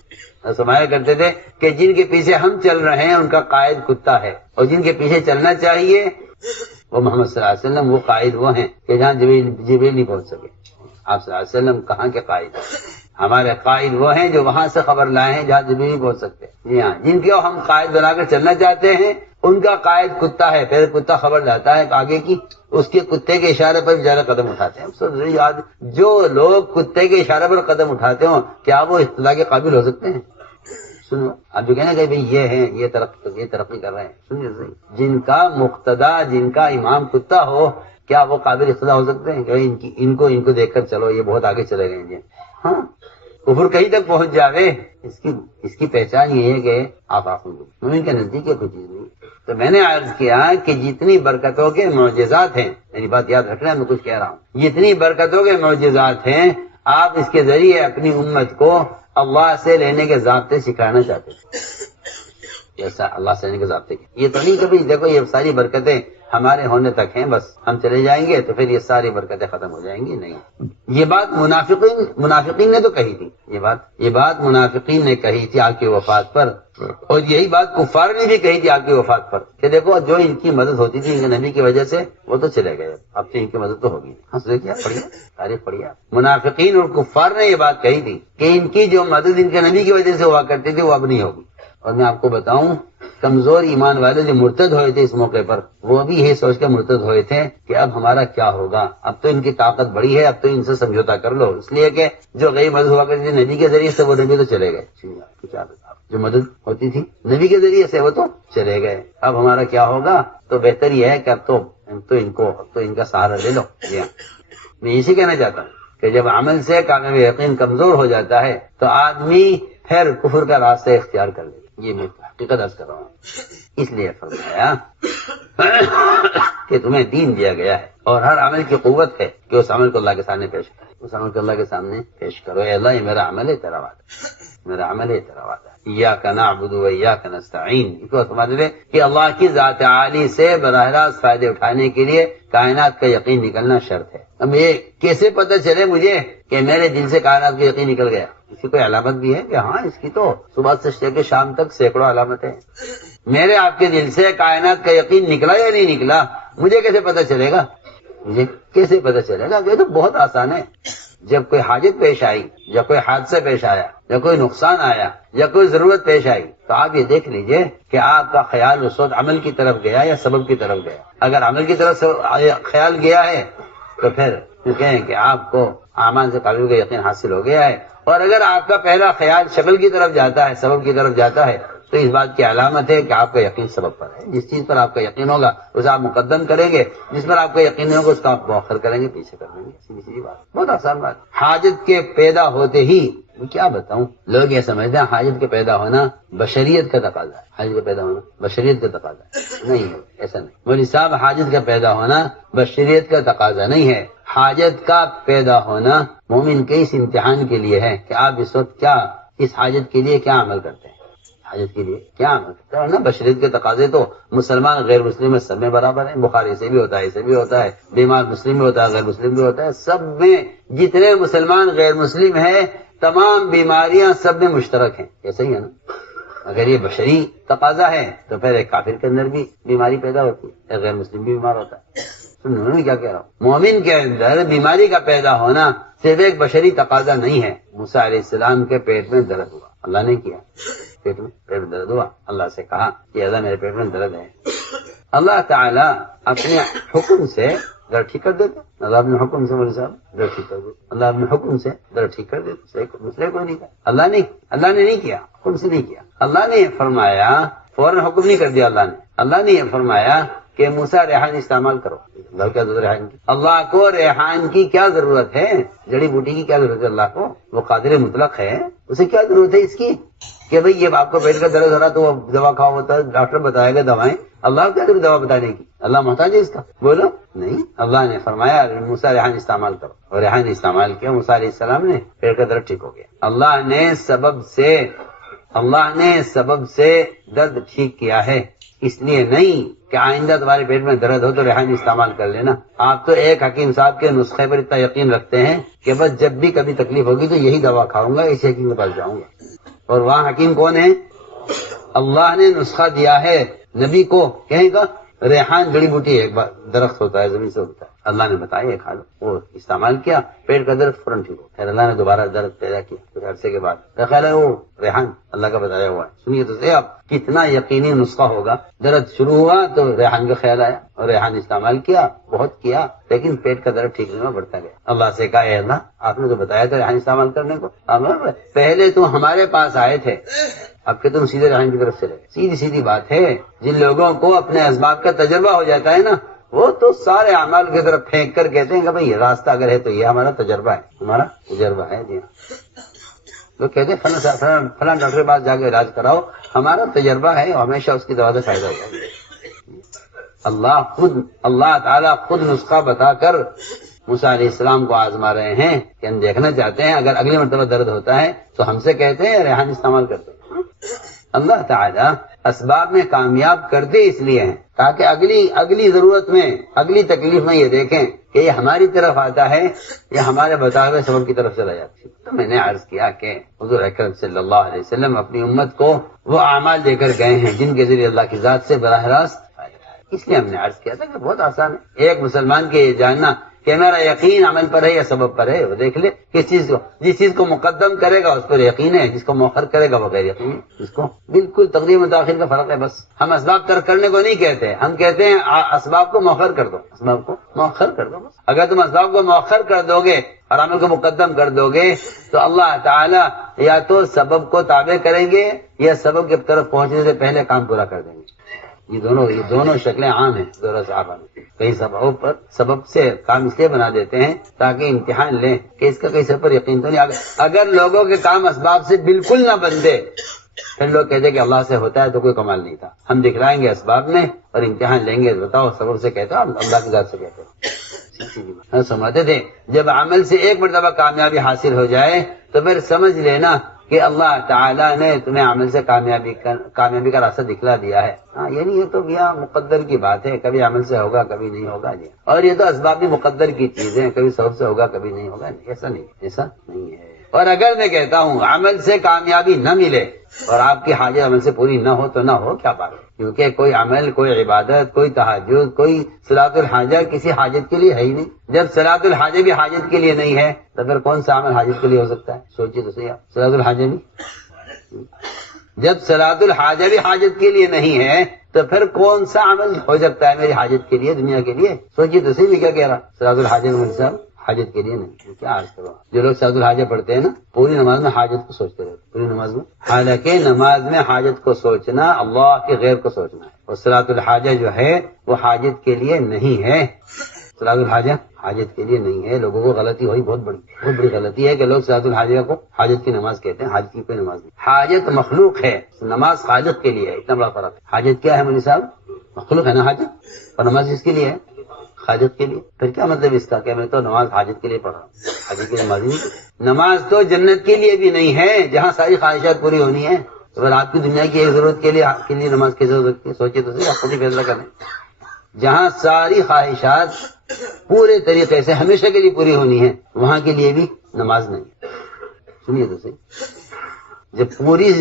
سمایا کرتے تھے کہ جن کے پیچھے ہم چل رہے ہیں ان کا قائد کتا ہے، اور جن کے پیچھے چلنا چاہیے وہ محمد صلی اللہ علیہ وسلم، وہ قائد وہ ہیں کہ جہاں جبریل نہیں پہنچ سکے۔ آپ صلی اللہ علیہ وسلم کہاں کے قائد ہیں؟ ہمارے قائد وہ ہیں جو وہاں سے خبر لائے ہیں جہاں جبریل نہیں پہنچ سکتے۔ جی ہاں، جن کے ہم قائد بنا کر چلنا چاہتے ہیں ان کا قائد کتا ہے، پھر کتا خبر لاتا ہے آگے کی، اس کے کتے کے اشارے پر زیادہ قدم اٹھاتے ہیں۔ جو لوگ کتے کے اشارے پر قدم اٹھاتے ہوں کیا وہ اقتدا کے قابل ہو سکتے ہیں؟ سنو، اب جو کہنا کہ بھئی یہ ہیں، یہ ترقی کر رہے ہیں، سنیے صحیح، جن کا مقتدا، جن کا امام کتا ہو، کیا وہ قابل اقتدا ہو سکتے ہیں کہ ان کو دیکھ کر چلو یہ بہت آگے چلے گئے ہیں؟ ہاں، کفر کہیں تک پہنچ جاوے، اس کی پہچان یہ ہے کہ آپ مومن کے نزدیک کوئی چیز نہیں۔ تو میں نے عرض کیا کہ جتنی برکتوں کے معجزات ہیں، میری بات یاد رکھنا ہے، میں کچھ کہہ رہا ہوں، جتنی برکتوں کے معجزات ہیں آپ اس کے ذریعے اپنی امت کو اللہ سے لینے کے ضابطے سکھانا چاہتے ہیں۔ ایسا اللہ سے لینے کے ضابطے، یہ تو نہیں کبھی دیکھو یہ ساری برکتیں ہمارے ہونے تک ہیں، بس ہم چلے جائیں گے تو پھر یہ ساری برکتیں ختم ہو جائیں گی، نہیں۔ یہ بات منافقین نے تو کہی تھی، یہ بات منافقین نے کہی تھی آپ کی وفات پر، اور یہی بات کفار نے بھی کہی تھی آپ کی وفات پر کہ دیکھو جو ان کی مدد ہوتی تھی ان کے نبی کی وجہ سے وہ تو چلے گئے، اب تو ان کی مدد تو ہوگی۔ کیا پڑھیا تاریخ پڑھیا، منافقین اور کفار نے یہ بات کہی تھی کہ ان کی جو مدد ان کے نبی کی وجہ سے ہوا کرتی تھی وہ اب نہیں ہوگی۔ اور میں آپ کو بتاؤں، کمزور ایمان والے جو مرتد ہوئے تھے اس موقع پر، وہ بھی یہی سوچ کے مرتد ہوئے تھے کہ اب ہمارا کیا ہوگا، اب تو ان کی طاقت بڑی ہے، اب تو ان سے سمجھوتا کر لو، اس لیے کہ جو غیر مدد ہوا کرتی تھی نبی کے ذریعے سے وہ نبی تو چلے گئے، جو مدد ہوتی تھی نبی کے ذریعے سے وہ تو چلے گئے، اب ہمارا کیا ہوگا؟ تو بہتر یہ ہے کہ اب تو ان کا سہارا لے لو۔ میں اسی کہنا چاہتا ہوں کہ جب عمل سے کامیابی یقین کمزور ہو جاتا ہے تو آدمی پھر کفر کا راستہ اختیار کر لے، یہ میں حقیقت عرض کر رہا ہوں۔ اس لیے فرمایا کہ تمہیں دین دیا گیا ہے اور ہر عمل کی قوت ہے کہ اس عمل کو اللہ کے سامنے پیش کرو، اس عمل کو اللہ کے سامنے پیش کرو، اے اللہ یہ میرا عمل ہے، تیرا وعدہ، میرا عمل ہے، تیرا وعدہ، ایاک نعبد و ایاک نستعین۔ اس کو سمجھ لے کہ اللہ کی ذات عالی سے براہ راست فائدے اٹھانے کے لیے کائنات کا یقین نکلنا شرط ہے۔ اب یہ کیسے پتہ چلے مجھے کہ میرے دل سے کائنات کا یقین نکل گیا؟ اس کی کوئی علامت بھی ہے کہ ہاں اس کی تو صبح سے لے کے شام تک سینکڑوں علامتیں ہیں۔ میرے آپ کے دل سے کائنات کا یقین نکلا یا نہیں نکلا مجھے کیسے پتہ چلے گا؟ مجھے کیسے پتہ چلے گا؟ یہ تو بہت آسان ہے، جب کوئی حاجت پیش آئی، یا کوئی حادثہ پیش آیا، یا کوئی نقصان آیا، یا کوئی ضرورت پیش آئی، تو آپ یہ دیکھ لیجئے کہ آپ کا خیال اس وقت عمل کی طرف گیا یا سبب کی طرف گیا۔ اگر عمل کی طرف خیال گیا ہے تو پھر کہیں کہ آپ کو اعمال سے قابل کا یقین حاصل ہو گیا ہے، اور اگر آپ کا پہلا خیال شکل کی طرف جاتا ہے، سبب کی طرف جاتا ہے، تو اس بات کی علامت ہے کہ آپ کا یقین سبب پر ہے۔ جس چیز پر آپ کا یقین ہوگا اسے آپ مقدم کریں گے، جس پر آپ کا یقین نہیں ہوگا اس کا آپ مؤخر کریں گے، پیچھے کر دیں گے، سیدھی بات، بہت آسان بات۔ حاجت کے پیدا ہوتے ہی کیا بتاؤں، لوگ یہ سمجھتے ہیں حاجت کے پیدا ہونا بشریت کا تقاضا ہے، حاجت کا پیدا ہونا بشریت کا تقاضا ہے، نہیں ہے، ایسا نہیں مولوی صاحب، حاجت کا پیدا ہونا بشریت کا تقاضا نہیں ہے۔ حاجت کا پیدا ہونا مومن کے اس امتحان کے لیے ہے کہ آپ اس وقت کیا، اس حاجت کے لیے کیا عمل کرتے ہیں۔ حاجت کے لیے کیا نا بشریت کے تقاضے تو مسلمان غیر مسلم میں سب میں برابر ہیں. بخاری سے بھی ہوتا ہے، اسے بھی ہوتا ہے، بیمار مسلم بھی ہوتا ہے، غیر مسلم بھی ہوتا ہے. سب میں جتنے مسلمان غیر مسلم ہیں تمام بیماریاں سب میں مشترک ہیں. ایسا ہی ہے نا. اگر یہ بشری تقاضا ہے تو پھر ایک کافر کے اندر بھی بیماری پیدا ہوتی ہے، ایک غیر مسلم بھی بیمار ہوتا ہے. میں کیا کہہ رہا ہوں، مومن کے اندر بیماری کا پیدا ہونا صرف ایک بشری تقاضا نہیں ہے. موسیٰ علیہ السلام کے پیٹ میں درد ہوا، اللہ نے کیا، پیٹ میں درد ہوا، اللہ سے کہا کہ اللہ میرے پیٹ میں درد ہے. اللہ تعالیٰ اپنے حکم سے درد ٹھیک کر دیتے. اللہ اپنے حکم سے مولوی صاحب درد ٹھیک کر دیتے. اللہ اپنے حکم سے درد ٹھیک کر دیتے. دوسرے کو نہیں کہا. اللہ نے نہیں کیا، حکم سے نہیں کیا. اللہ نے یہ فرمایا، فوراً حکم نہیں کر دیا. اللہ نے یہ فرمایا کہ موسیٰ ریحان استعمال کرو. اللہ کیا ضرورت ریحان کی؟ اللہ کو ریحان کی کیا ضرورت ہے؟ جڑی بوٹی کی کیا ضرورت ہے اللہ کو؟ وہ قادر مطلق ہے، اسے کیا ضرورت ہے اس کی کہ بھئی یہ آپ کو پیٹ کا درد ہو رہا تو وہ دوا کھاؤ ہوتا ہے، ڈاکٹر بتائے گا دوائیں. اللہ کو کیا ضرورت دوا بتانے کی؟ اللہ محتاج ہے اس کا؟ بولو نہیں. اللہ نے فرمایا موسیٰ ریحان استعمال کرو، اور ریحان استعمال کیا. موسیٰ علیہ السلام نے پیٹ کا درد ٹھیک ہو گیا. اللہ نے سبب سے درد ٹھیک کیا ہے، اس لیے نہیں کہ آئندہ تمہارے پیٹ میں درد ہو تو ریحان استعمال کر لینا. آپ تو ایک حکیم صاحب کے نسخے پر اتنا یقین رکھتے ہیں کہ بس جب بھی کبھی تکلیف ہوگی تو یہی دوا کھاؤں گا، اسی حکیم کے پاس جاؤں گا. اور وہاں حکیم کون ہے؟ اللہ نے نسخہ دیا ہے نبی کو، کہیں گا ریحان جڑی بوٹی ایک بار درخت ہوتا ہے، زمین سے ہوتا ہے. اللہ نے بتایا یہ کھا لو، وہ استعمال کیا، پیٹ کا درد فوراً ٹھیک ہو. پھر اللہ نے دوبارہ درد پیدا کیا کچھ عرصے کے بعد. خیال ہے وہ ریحان اللہ کا بتایا ہوا ہے. سنیے تو صحیح آپ، کتنا یقینی نسخہ ہوگا. درد شروع ہوا تو ریحان کا خیال آیا اور ریحان استعمال کیا، بہت کیا، لیکن پیٹ کا درد ٹھیک نہیں بڑھتا گیا. اللہ سے کہا اے اللہ آپ نے تو بتایا تھا ریحان استعمال کرنے کو، پہلے تو ہمارے پاس آئے تھے، اب کہ تم سیدھے ریحان کی طرف چلے. سیدھی بات ہے. جن لوگوں کو اپنے اسباب کا تجربہ ہو جاتا ہے نا، وہ تو سارے اعمال کی طرف پھینک کر کہتے ہیں کہ بھئی یہ راستہ اگر ہے تو یہ ہمارا تجربہ ہے. جی لوگ کہتے ہیں فلاں ڈاکٹر کے پاس جا کے علاج کراؤ، ہمارا تجربہ ہے، ہمیشہ اس کی دوا سے فائدہ ہوگا. اللہ تعالیٰ خود نسخہ بتا کر موسیٰ علیہ السلام کو آزما رہے ہیں کہ ہم دیکھنا چاہتے ہیں اگر اگلی مرتبہ درد ہوتا ہے تو ہم سے کہتے ہیں ریحان استعمال کرتے ہیں. اللہ تعالیٰ اسباب میں کامیاب کرتے اس لیے ہیں تاکہ اگلی ضرورت میں، اگلی تکلیف میں یہ دیکھیں کہ یہ ہماری طرف آتا ہے یا ہمارے بتائے ہوئے سبب کی طرف چلا جاتا ہے. تو میں نے عرض کیا کہ حضور اکرم صلی اللہ علیہ وسلم اپنی امت کو وہ اعمال دے کر گئے ہیں جن کے ذریعے اللہ کی ذات سے براہ راست. اس لیے ہم نے عرض کیا تھا کہ بہت آسان ہے ایک مسلمان کے یہ جاننا کہ میرا یقین عمل پر ہے یا سبب پر ہے. وہ دیکھ لے کس چیز کو، جس چیز کو مقدم کرے گا اس پر یقین ہے، جس کو مؤخر کرے گا وہ غیر یقین ہے. اس کو بالکل تقدیم و تاخیر کا فرق ہے. بس ہم اسباب ترک کرنے کو نہیں کہتے، ہم کہتے ہیں اسباب کو مؤخر کر دو. اسباب کو مؤخر کر دو. اگر تم اسباب کو مؤخر کر دو گے اور عمل کو مقدم کر دو گے تو اللہ تعالیٰ یا تو سبب کو تابع کریں گے یا سبب کی طرف پہنچنے سے پہلے کام پورا کر دیں گے. یہ دونوں شکلیں عام ہیں دورہ صحابہ میں. کئی سبب سے کام اس لیے بنا دیتے ہیں تاکہ امتحان لیں کہ اس کا کئی سب پر یقین تو نہیں. اگر لوگوں کے کام اسباب سے بالکل نہ بنتے پھر لوگ کہتے کہ اللہ سے ہوتا ہے تو کوئی کمال نہیں تھا. ہم دکھلائیں گے اسباب میں اور امتحان لیں گے. بتاؤ سبب سے کہتے ہو اللہ کی ذات سے کہتے ہو. سمجھتے تھے جب عمل سے ایک مرتبہ کامیابی حاصل ہو جائے تو پھر سمجھ لینا کہ اللہ تعالیٰ نے تمہیں عمل سے کامیابی کا راستہ دکھلا دیا ہے. یعنی یہ تو مقدر کی بات ہے، کبھی عمل سے ہوگا کبھی نہیں ہوگا. جی اور یہ تو اسباب بھی مقدر کی چیزیں، کبھی سبب سے ہوگا کبھی نہیں ہوگا. ایسا نہیں ہے. اور اگر میں کہتا ہوں عمل سے کامیابی نہ ملے اور آپ کی حاجت عمل سے پوری نہ ہو تو نہ ہو، کیا بات ہے؟ کیونکہ کوئی عمل، کوئی عبادت، کوئی تہجد، کوئی صلاۃ الحاجہ کسی حاجت کے لیے ہے ہی نہیں. جب صلاۃ الحاجہ بھی حاجت کے لیے نہیں ہے تو پھر کون سا عمل حاجت کے لیے ہو سکتا ہے؟ سوچیے تو صحیح. صلاۃ الحاجہ بھی جب صلاۃ الحاجہ بھی حاجت کے لیے نہیں ہے تو پھر کون سا عمل ہو سکتا ہے میری حاجت کے لیے، دنیا کے لیے؟ سوچیے تو صحیح. بھی کیا کہہ رہا صلاۃ الحاجہ میں صاحب حاجت کے لیے نہیں. کیا عرض کرو، جو لوگ صلاۃ الحاجہ پڑھتے ہیں نا پوری نماز میں حاجت کو سوچتے رہتے پوری نماز میں. حالانکہ نماز میں حاجت کو سوچنا اللہ کے غیر کو سوچنا ہے. اور صلاۃ الحاجہ جو ہے وہ حاجت کے لیے نہیں ہے. صلاۃ الحاجہ حاجت کے لیے نہیں ہے. لوگوں کو غلطی ہوئی، بہت بڑی غلطی ہے کہ لوگ صلاۃ الحاجہ کو حاجت کی نماز کہتے ہیں. حاجت کی کوئی نماز نہیں. حاجت مخلوق ہے، نماز خالق کے لیے ہے. اتنا بڑا فرق ہے. حاجت کیا ہے مولوی صاحب؟ مخلوق ہے نا حاجت، اور نماز اس کے لیے ہے، حاجت کے لیے. پھر کیا مطلب اس کا کہ میں تو نماز حاجت کے لیے پڑھ رہا ہوں، حاجت کی نماز نہیں. نماز تو جنت کے لیے بھی نہیں ہے جہاں ساری خواہشات پوری ہونی ہے. اگر آپ کی دنیا کی ایک ضرورت کے لیے نماز کیسے ہو سکتی ہے؟ سوچیے تو صحیح، آپ خود ہی فیصلہ کریں. جہاں ساری خواہشات پورے طریقے سے ہمیشہ کے لیے پوری ہونی ہے، وہاں کے لیے بھی نماز نہیں. سنیے تو صحیح، جب پوری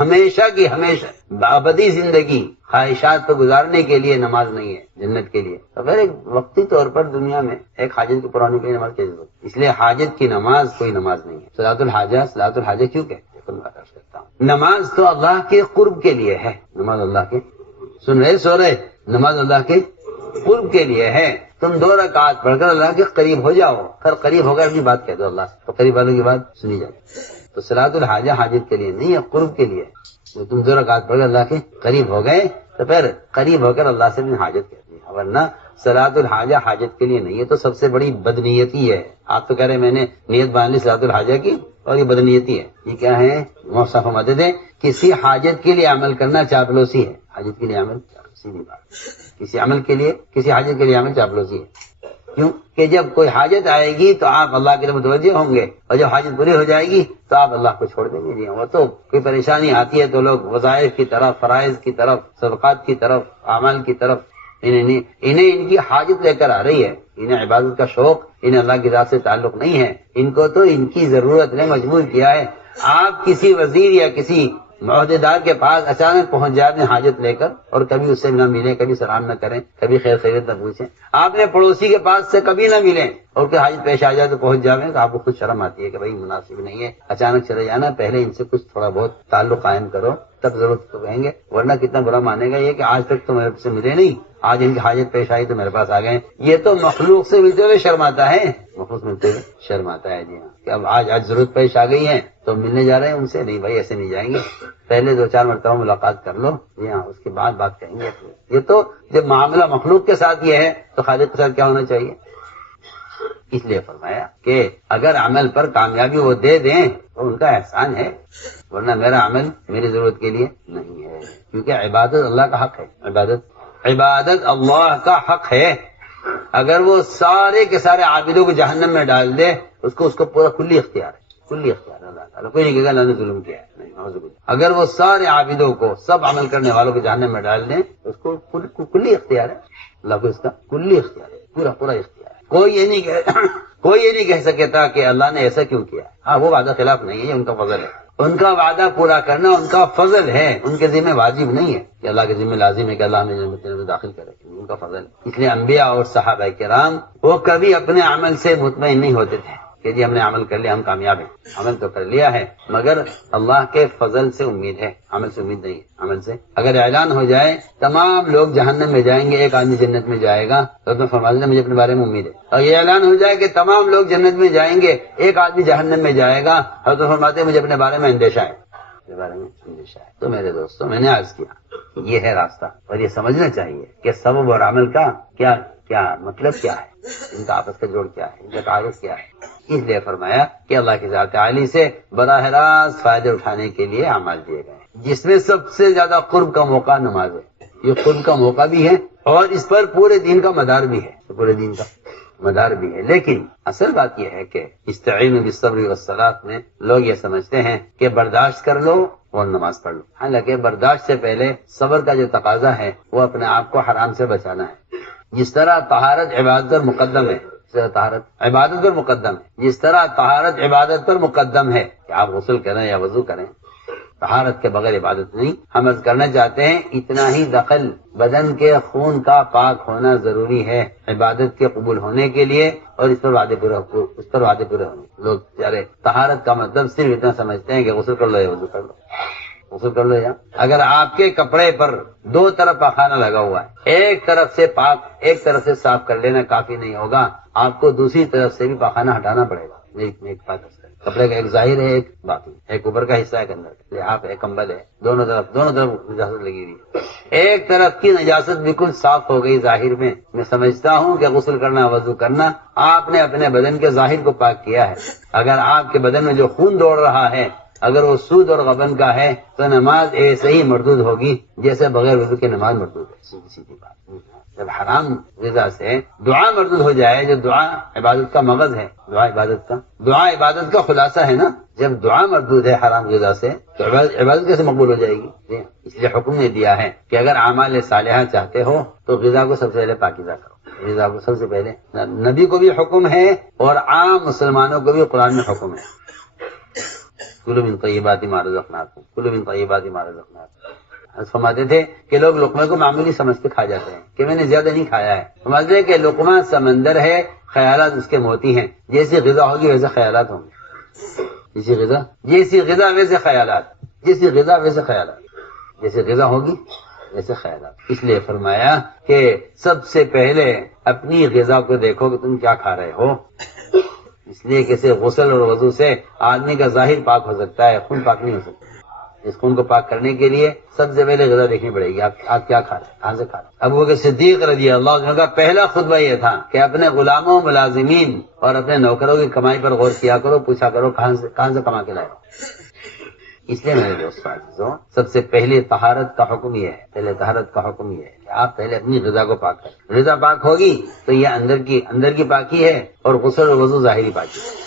ہمیشہ کی ہمیشہ ابدی زندگی خواہشات کو گزارنے کے لیے نماز نہیں ہے جنت کے لیے، تو پھر ایک وقتی طور پر دنیا میں ایک حاجت کو پرانے کے لیے نماز کیسے ہوتی؟ اس لیے حاجت کی نماز کوئی نماز نہیں ہے. صلاۃ الحاجہ کیوں کہتے ہیں؟ نماز تو اللہ کے قرب کے لیے ہے. نماز اللہ کے سن رہے سو رہے، نماز اللہ کے قرب کے لیے ہے. تم 2 رکعت پڑھ کر اللہ کے قریب ہو جاؤ، پھر قریب ہو کر اپنی بات کہہ دو اللہ سے، تو قریب والوں کی بات سنی جائے. تو صلاۃ الحاجہ حاجت کے لیے نہیں ہے، قرب کے لیے. جو تم 2 رکعت پڑھ کر اللہ کے قریب ہو گئے تو پھر قریب ہو کر اللہ سے اپنی حاجت کہتے ہیں، ورنہ صلاۃ الحاجہ حاجت کے لیے نہیں ہے. تو سب سے بڑی بدنیتی ہے. آپ تو کہہ رہے میں نے نیت باندھ لی صلاۃ الحاجہ کی، اور یہ بدنیتی ہے. یہ کیا ہے؟ موصف فرماتے تھے کسی حاجت کے لیے عمل کرنا چاپلوسی ہے. حاجت کے لیے عمل سیدھی بات، کسی عمل کے لیے کسی حاجت کے لیے عمل چاپلوسی ہے. کیوں کہ جب کوئی حاجت آئے گی تو آپ اللہ کی طرف متوجہ ہوں گے، اور جب حاجت پوری ہو جائے گی تو آپ اللہ کو چھوڑ دیں گے. جی وہ تو کوئی پریشانی آتی ہے تو لوگ وظائف کی طرف، فرائض کی طرف، صدقات کی طرف، اعمال کی طرف، انہیں ان کی حاجت لے کر آ رہی ہے. انہیں عبادت کا شوق، انہیں اللہ کی ذات سے تعلق نہیں ہے. ان کو تو ان کی ضرورت نے مجبور کیا ہے. آپ کسی وزیر یا کسی عہدیدار کے پاس اچانک پہنچ جائے اپنی حاجت لے کر، اور کبھی اس سے نہ ملیں، کبھی سلام نہ کریں، کبھی خیر خیریت نہ پوچھیں. آپ نے پڑوسی کے پاس سے کبھی نہ ملیں اور کوئی حاجت پیش آ جائے تو پہنچ جاویں، تو آپ کو خود شرم آتی ہے کہ بھائی مناسب نہیں ہے اچانک چلے جانا. پہلے ان سے کچھ تھوڑا بہت تعلق قائم کرو، تب ضرورت کو کہیں گے. ورنہ کتنا برا مانے گا یہ کہ آج تک تو میرے سے ملے نہیں، آج ان کی حاجت پیش آئی تو میرے پاس آ گئے. یہ تو مخلوق سے ملتے ہوئے شرماتا ہے، مخلوق ملتے ہوئے شرماتا ہے. جی ہاں، کہ اب آج ضرورت پیش آ گئی ہے تو ملنے جا رہے ہیں ان سے. نہیں بھائی، ایسے نہیں جائیں گے، پہلے 2-4 مرتبہ ملاقات کر لو. جی ہاں، اس کے بعد بات کہیں گے. یہ تو جب معاملہ مخلوق کے ساتھ یہ ہے تو خالق کے ساتھ کیا ہونا چاہیے؟ اس لیے فرمایا کہ اگر عمل پر کامیابی وہ دے دیں تو ان کا احسان ہے، ورنہ میرا عمل میری ضرورت کے لیے نہیں ہے. کیونکہ عبادت اللہ کا حق ہے. عبادت اللہ کا حق ہے. اگر وہ سارے کے سارے عابدوں کو جہنم میں ڈال دے، اس کو پورا کلی اختیار ہے. کلی اختیار ہے اللہ تعالیٰ. کوئی نہیں کہے گا اللہ نے ظلم کیا ہے. نہیں، نعوذ باللہ. اگر وہ سارے عابدوں کو، سب عمل کرنے والوں کو جہنم میں ڈال دیں، اس کو کلی اختیار ہے. اللہ کو اس کا کلی اختیار ہے، پورا اختیار ہے. کوئی یہ نہیں کہہ سکتا کہ اللہ نے ایسا کیوں کیا. ہاں، وہ وعدہ خلاف نہیں ہے، ان کا فضل ہے. ان کا وعدہ پورا کرنا ان کا فضل ہے، ان کے ذمہ واجب نہیں ہے کہ اللہ کے ذمہ لازم ہے کہ اللہ ہمیں جنت میں داخل کرے. ان کا فضل ہے. اس لیے انبیاء اور صحابہ کرام وہ کبھی اپنے عمل سے مطمئن نہیں ہوتے تھے کہ جی ہم نے عمل کر لیا، ہم کامیاب ہیں. عمل تو کر لیا ہے مگر اللہ کے فضل سے امید ہے، عمل سے امید نہیں ہے. عمل سے اگر اعلان ہو جائے تمام لوگ جہنم میں جائیں گے، ایک آدمی جنت میں جائے گا، تو میں فرما دینا مجھے اپنے بارے میں امید ہے. اور یہ اعلان ہو جائے کہ تمام لوگ جنت میں جائیں گے، ایک آدمی جہنم میں جائے گا، اور تو فرماتے ہیں مجھے اپنے بارے میں اندیشہ ہے. اپنے بارے میں اندیشہ ہے. تو میرے دوستوں، میں نے عرض کیا یہ ہے راستہ، اور یہ سمجھنا چاہیے کہ سبب اور عمل کا کیا مطلب کیا ہے، ان کا آپس کا جوڑ کیا ہے، ان کا تعارف کیا ہے. اس لیے فرمایا کہ اللہ کی ذات عالی سے براہ راست فائدے اٹھانے کے لیے اعمال دیے گئے، جس میں سب سے زیادہ قرب کا موقع نماز ہے. یہ قرب کا موقع بھی ہے اور اس پر پورے دین کا مدار بھی ہے، پورے دین کا مدار بھی ہے. لیکن اصل بات یہ ہے کہ استعینوا بالصبر والصلاۃ میں لوگ یہ سمجھتے ہیں کہ برداشت کر لو اور نماز پڑھ لو. حالانکہ برداشت سے پہلے صبر کا جو تقاضا ہے وہ اپنے آپ کو حرام سے بچانا ہے. جس طرح طہارت عبادت پر مقدم ہے، طہارت عبادت پر مقدم ہے، جس طرح طہارت عبادت پر مقدم ہے کہ آپ غسل کریں یا وضو کریں، طہارت کے بغیر عبادت نہیں. ہم عرض کرنا چاہتے ہیں اتنا ہی دخل بدن کے خون کا پاک ہونا ضروری ہے عبادت کے قبول ہونے کے لیے، اور اس پر وعدے پورے ہونے. لوگ یارے طہارت کا مطلب صرف اتنا سمجھتے ہیں کہ غسل کر لو یا وضو کر لو، غسل کر لو یا. اگر آپ کے کپڑے پر 2 طرف پاخانہ لگا ہوا ہے، ایک طرف سے پاک ایک طرف سے صاف کر لینا کافی نہیں ہوگا، آپ کو دوسری طرف سے بھی پاخانہ ہٹانا پڑے گا. ایک پاک کپڑے کا ایک ظاہر ہے، ایک باطن، ایک اوپر کا حصہ ہے، کے اندر لحاف ہے، کمبل ہے، دونوں طرف نجاست لگی ہوئی ہے. ایک طرف کی نجاست بالکل صاف ہو گئی ظاہر میں سمجھتا ہوں کہ غسل کرنا وضو کرنا آپ نے اپنے بدن کے ظاہر کو پاک کیا ہے. اگر آپ کے بدن میں جو خون دوڑ رہا ہے اگر وہ سود اور غبن کا ہے تو نماز ایسے ہی مردود ہوگی جیسے بغیر وضو کے نماز مردود ہے. سیدھی سیدھی بات. جب حرام غذا سے دعا مردود ہو جائے، جو دعا عبادت کا مغز ہے، دعا عبادت کا خلاصہ ہے نا، جب دعا مردود ہے حرام غذا سے تو عبادت کیسے مقبول ہو جائے گی؟ اس لیے حکم نے دیا ہے کہ اگر اعمال صالحہ چاہتے ہو تو غذا کو سب سے پہلے پاکیزہ کرو. غذا کو سب سے پہلے نبی کو بھی حکم ہے اور عام مسلمانوں کو بھی قرآن میں حکم ہے. کلوا من طیبات ما رزقناکم، کلوا من طیبات ما رزقناکم. فرماتے تھے کہ لوگ لقمے کو معمولی سمجھ کے کھا جاتے ہیں کہ میں نے زیادہ نہیں کھایا ہے. فرماتے ہیں کہ لقمہ سمندر ہے، خیالات اس کے موتی ہیں. جیسی غذا ہوگی ویسے خیالات ہوں گے. جیسی غذا ویسے خیالات، جیسی غذا ویسے خیالات، جیسے غذا ہوگی ویسے خیالات. اس لیے فرمایا کہ سب سے پہلے اپنی غذا کو دیکھو کہ تم کیا کھا رہے ہو. اس لیے کہ صرف غسل اور وضو سے آدمی کا ظاہر پاک ہو سکتا ہے، خون پاک نہیں ہو سکتا. اس خون کو پاک کرنے کے لیے سب سے پہلے غذا دیکھنی پڑے گی. آپ کیا کھا رہے ہیں، کہاں سے کھا رہے ہیں. ابو بکر صدیق رضی اللہ عنہ کا پہلا خطبہ یہ تھا کہ اپنے غلاموں، ملازمین اور اپنے نوکروں کی کمائی پر غور کیا کرو، پوچھا کرو کہاں سے کما کے لائے. اس لیے میرے دوستوں سب سے پہلے طہارت کا حکم یہ ہے، کہ آپ پہلے اپنی غذا کو پاک کریں. غذا پاک ہوگی تو یہ اندر کی پاکی ہے، اور غسل و وضو ظاہری پاکی ہے.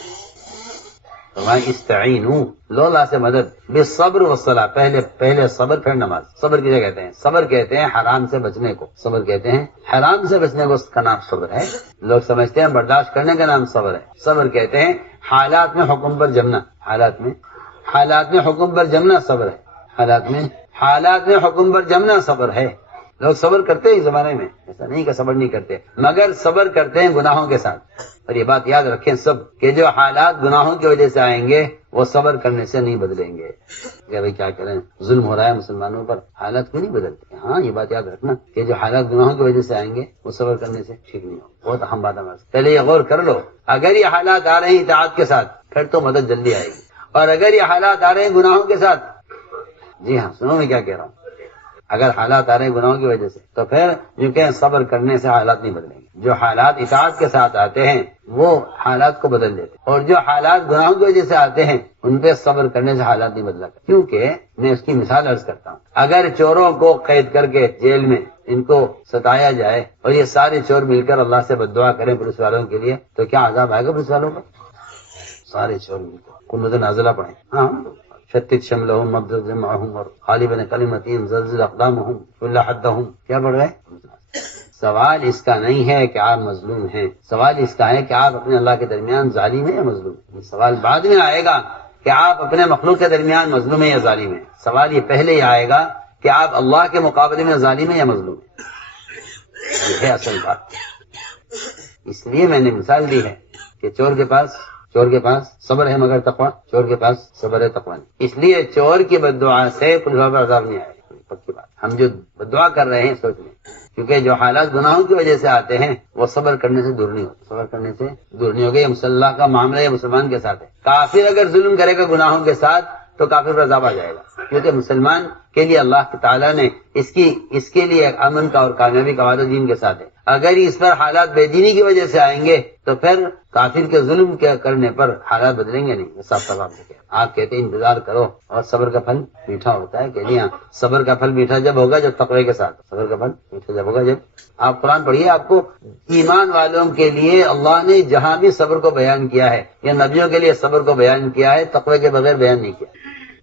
استعینوا، لو اللہ سے مدد، بالصبر والصلاۃ، پہلے صبر پھر نماز. صبر کسے کہتے ہیں؟ صبر کہتے ہیں حرام سے بچنے کو. صبر کہتے ہیں حرام سے بچنے کو، اس کا نام صبر ہے. لوگ سمجھتے ہیں برداشت کرنے کا نام صبر ہے. صبر کہتے ہیں حالات میں حکم پر جمنا. حالات میں حکم پر جمنا صبر ہے. حالات میں حکم پر جمنا صبر ہے. لوگ صبر کرتے ہیں اس زمانے میں، ایسا نہیں کہ صبر نہیں کرتے، مگر صبر کرتے ہیں گناہوں کے ساتھ. اور یہ بات یاد رکھیں سب کہ جو حالات گناہوں کی وجہ سے آئیں گے وہ صبر کرنے سے نہیں بدلیں گے. کہ بھائی کیا کریں، ظلم ہو رہا ہے مسلمانوں پر، حالات کیوں نہیں بدلتے؟ ہاں یہ بات یاد رکھنا کہ جو حالات گناہوں کی وجہ سے آئیں گے وہ صبر کرنے سے ٹھیک نہیں ہو. بہت اہم بات ہے. پہلے یہ غور کر لو، اگر یہ حالات آ رہے ہیں اطاعت کے ساتھ پھر تو مدد جلدی آئے گی، اور اگر یہ حالات آ رہے ہیں گناہوں کے ساتھ، جی ہاں سنو میں کیا کہہ رہا ہوں، اگر حالات آ رہے ہیں گناہوں کی وجہ سے تو پھر جو کہ صبر کرنے سے حالات نہیں بدلیں گے. جو حالات اطاعت کے ساتھ آتے ہیں وہ حالات کو بدل دیتے ہیں، اور جو حالات گناہوں کی وجہ سے آتے ہیں ان پہ صبر کرنے سے حالات نہیں بدلا. کیونکہ میں اس کی مثال عرض کرتا ہوں، اگر چوروں کو قید کر کے جیل میں ان کو ستایا جائے اور یہ سارے چور مل کر اللہ سے بد دعا کریں پولیس والوں کے لیے تو کیا عذاب آئے گا پولیس والوں پر؟ سارے چور مل کر قنوت نازلہ پڑھیں. ہاں شتت شملهم مبذل جمعهم اور غالباً کلمتهم زلزل اقدامهم كل حدهم. کیا پڑھ رہے ہیں؟ سوال اس کا نہیں ہے کہ آپ مظلوم ہیں، سوال اس کا ہے کہ آپ اپنے اللہ کے درمیان ظالم ہیں یا مظلوم ہیں. سوال بعد میں آئے گا کہ آپ اپنے مخلوق کے درمیان مظلوم ہیں یا ظالم ہیں. سوال یہ پہلے ہی آئے گا کہ آپ اللہ کے مقابلے میں ظالم ہیں یا مظلوم ہیں. یہ ہے اصل بات. اس لیے میں نے مثال دی ہے کہ چور کے پاس صبر ہے مگر تقویٰ، چور کے پاس صبر ہے تقویٰ نہیں. اس لیے چور کی بد دعا سے پولیس پر عذاب نہیں آئے گا. پکی بات. ہم جو بد دعا کر رہے ہیں سوچ لیں، کیونکہ جو حالات گناہوں کی وجہ سے آتے ہیں وہ صبر کرنے سے دور نہیں ہوتے. صبر کرنے سے دور نہیں ہوگا. یہ مسلح کا معاملہ یہ مسلمان کے ساتھ ہے. کافر اگر ظلم کرے گا گناہوں کے ساتھ تو کافر پر عذاب آ جائے گا، کیونکہ مسلمان کے لیے اللہ تعالیٰ نے اس کے لیے امن کا اور کامیابی کا وعدہ دین کے ساتھ ہے. اگر اس پر حالات بے دینی کی وجہ سے آئیں گے تو پھر کافر کے ظلم کرنے پر حالات بدلیں گے نہیں. صاف صاف آپ کہتے ہیں انتظار کرو اور صبر کا پھل میٹھا ہوتا ہے. کہ ہاں صبر کا پھل میٹھا جب ہوگا جب تقوی کے ساتھ، صبر کا پھل میٹھا جب ہوگا جب آپ قرآن پڑھیے. آپ کو ایمان والوں کے لیے اللہ نے جہاں بھی صبر کو بیان کیا ہے یا نبیوں کے لیے صبر کو بیان کیا ہے تقوی کے بغیر بیان نہیں کیا.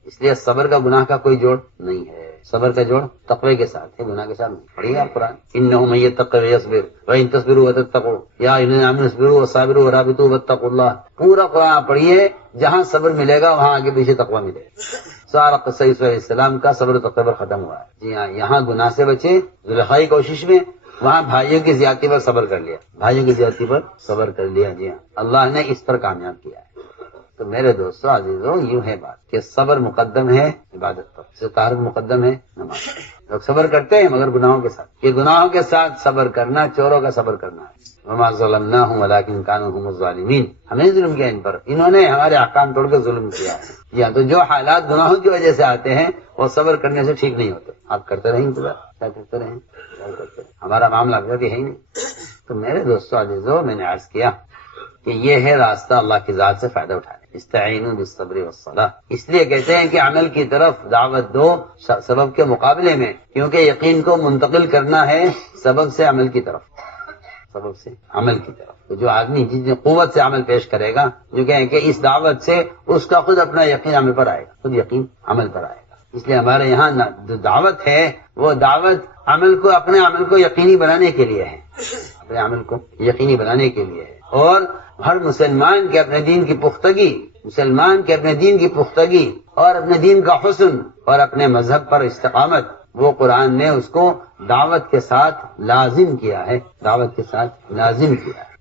اس لیے صبر کا گناہ کا کوئی جوڑ نہیں ہے. صبر کا جوڑ تقوی کے ساتھ ہے، گناہ کے ساتھ نہیں. پڑھیے آپ قرآن. انه من يتق ويصبر وان تصبروا وتتقوا یا ايها الذين امنوا اصبروا وصابروا ورابطوا واتقوا الله. پورا قرآن پڑھیے، جہاں صبر ملے گا وہاں آگے پیچھے تقوی ملے گا. سارا قصہ یوسف علیہ السلام کا صبر و تقوی پر ختم ہوا ہے. جی ہاں، یہاں گناہ سے بچے زلیخا کی کوشش میں، وہاں بھائیوں کی زیادتی پر صبر کر لیا. جی ہاں، اللہ نے اس پر کامیاب کیا ہے. تو میرے دوستو عزیزو، یوں ہے بات کہ صبر مقدم ہے عبادت پر، طہارت مقدم ہے نماز. لوگ صبر کرتے ہیں مگر گناہوں کے ساتھ. یہ گناہوں کے ساتھ صبر کرنا چوروں کا صبر کرنا ہے. وما ظلمناهم ولكن كانوا هم الظالمين. ہمیں ظلم کیا ان پر، انہوں نے ہمارے احکام توڑ کر ظلم کیا ہے. یا تو جو حالات گناہوں کی وجہ سے آتے ہیں وہ صبر کرنے سے ٹھیک نہیں ہوتے. آپ کرتے رہیں انتظار، کیا کرتے رہیں. ہمارا معاملہ ابھی ہے ہی نہیں. تو میرے دوستو عزیزو، میں نے عرض کیا کہ یہ ہے راستہ اللہ کی ذات سے فائدہ اٹھانے. استعینوا بالصبر والصلاۃ. اس لیے کہتے ہیں کہ عمل کی طرف دعوت دو سبب کے مقابلے میں، کیونکہ یقین کو منتقل کرنا ہے سبب سے عمل کی طرف. سبب سے عمل کی طرف. تو جو آدمی جتنی قوت سے عمل پیش کرے گا، جو کہیں کہ اس دعوت سے اس کا خود اپنا یقین عمل پر آئے گا، خود یقین عمل پر آئے گا. اس لیے ہمارے یہاں جو دعوت ہے وہ دعوت اپنے عمل کو یقینی بنانے کے لیے ہے، اپنے عمل کو یقینی بنانے کے لیے ہے. اور ہر مسلمان کے اپنے دین کی پختگی اور اپنے دین کا حسن اور اپنے مذہب پر استقامت، وہ قرآن نے اس کو دعوت کے ساتھ لازم کیا ہے.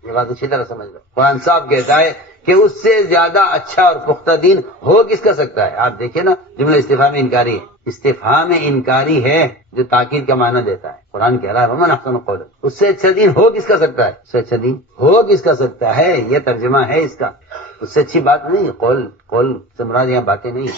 یہ بات اچھی طرح سمجھ لو. قرآن صاحب کہتا ہے کہ اس سے زیادہ اچھا اور پختہ دین ہو کس کا سکتا ہے. آپ دیکھیں نا، جملہ استفہام انکاری ہے. استفہام انکاری ہے جو تاکید کا معنی دیتا ہے. قرآن کہہ رہا ہے ومن احسن قولا، اس سے اچھا دین ہو کس کا سکتا ہے. اس سے اچھا دین ہو کس کا سکتا ہے، یہ ترجمہ ہے اس کا. اس سے اچھی بات نہیں ہے. قول سے مراد یہاں باتیں نہیں ہیں.